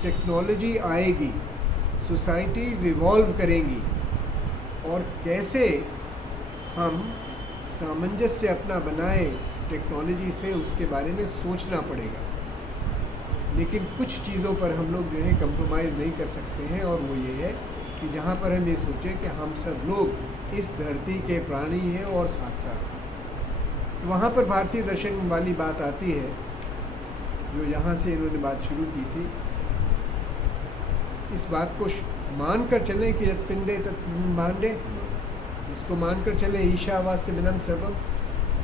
टेक्नोलॉजी आएगी, सोसाइटीज़ इवॉल्व करेंगी, और कैसे हम सामंजस्य अपना बनाए टेक्नोलॉजी से, उसके बारे में सोचना पड़ेगा। लेकिन कुछ चीज़ों पर हम लोग जो है कंप्रोमाइज़ नहीं कर सकते हैं, और वो ये है कि जहाँ पर हम ये सोचें कि हम सब लोग इस धरती के प्राणी हैं और साथ साथ, वहाँ पर भारतीय दर्शन वाली बात आती है, जो यहाँ से इन्होंने बात शुरू की थी। इस बात को मान कर चलें कि यत् पिंडे तत् ब्रह्मांडे, इसको मानकर चले ईशावास्य मिदं सर्वम।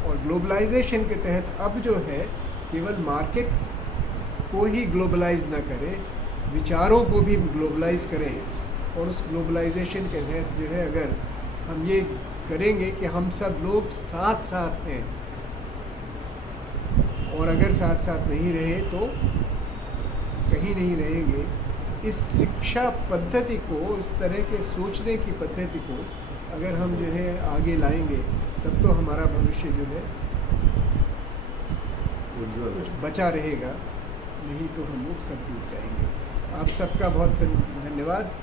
और ग्लोबलाइजेशन के तहत अब जो है केवल मार्केट को ही ग्लोबलाइज न करें, विचारों को भी ग्लोबलाइज करें, और उस ग्लोबलाइजेशन के तहत जो है अगर हम ये करेंगे कि हम सब लोग साथ साथ हैं, और अगर साथ साथ नहीं रहे तो कहीं नहीं रहेंगे। इस शिक्षा पद्धति को, इस तरह के सोचने की पद्धति को अगर हम जो है आगे लाएंगे, तब तो हमारा भविष्य जो है कुछ बचा रहेगा, नहीं तो हम लोग सब डूब जाएंगे। आप सबका बहुत धन्यवाद।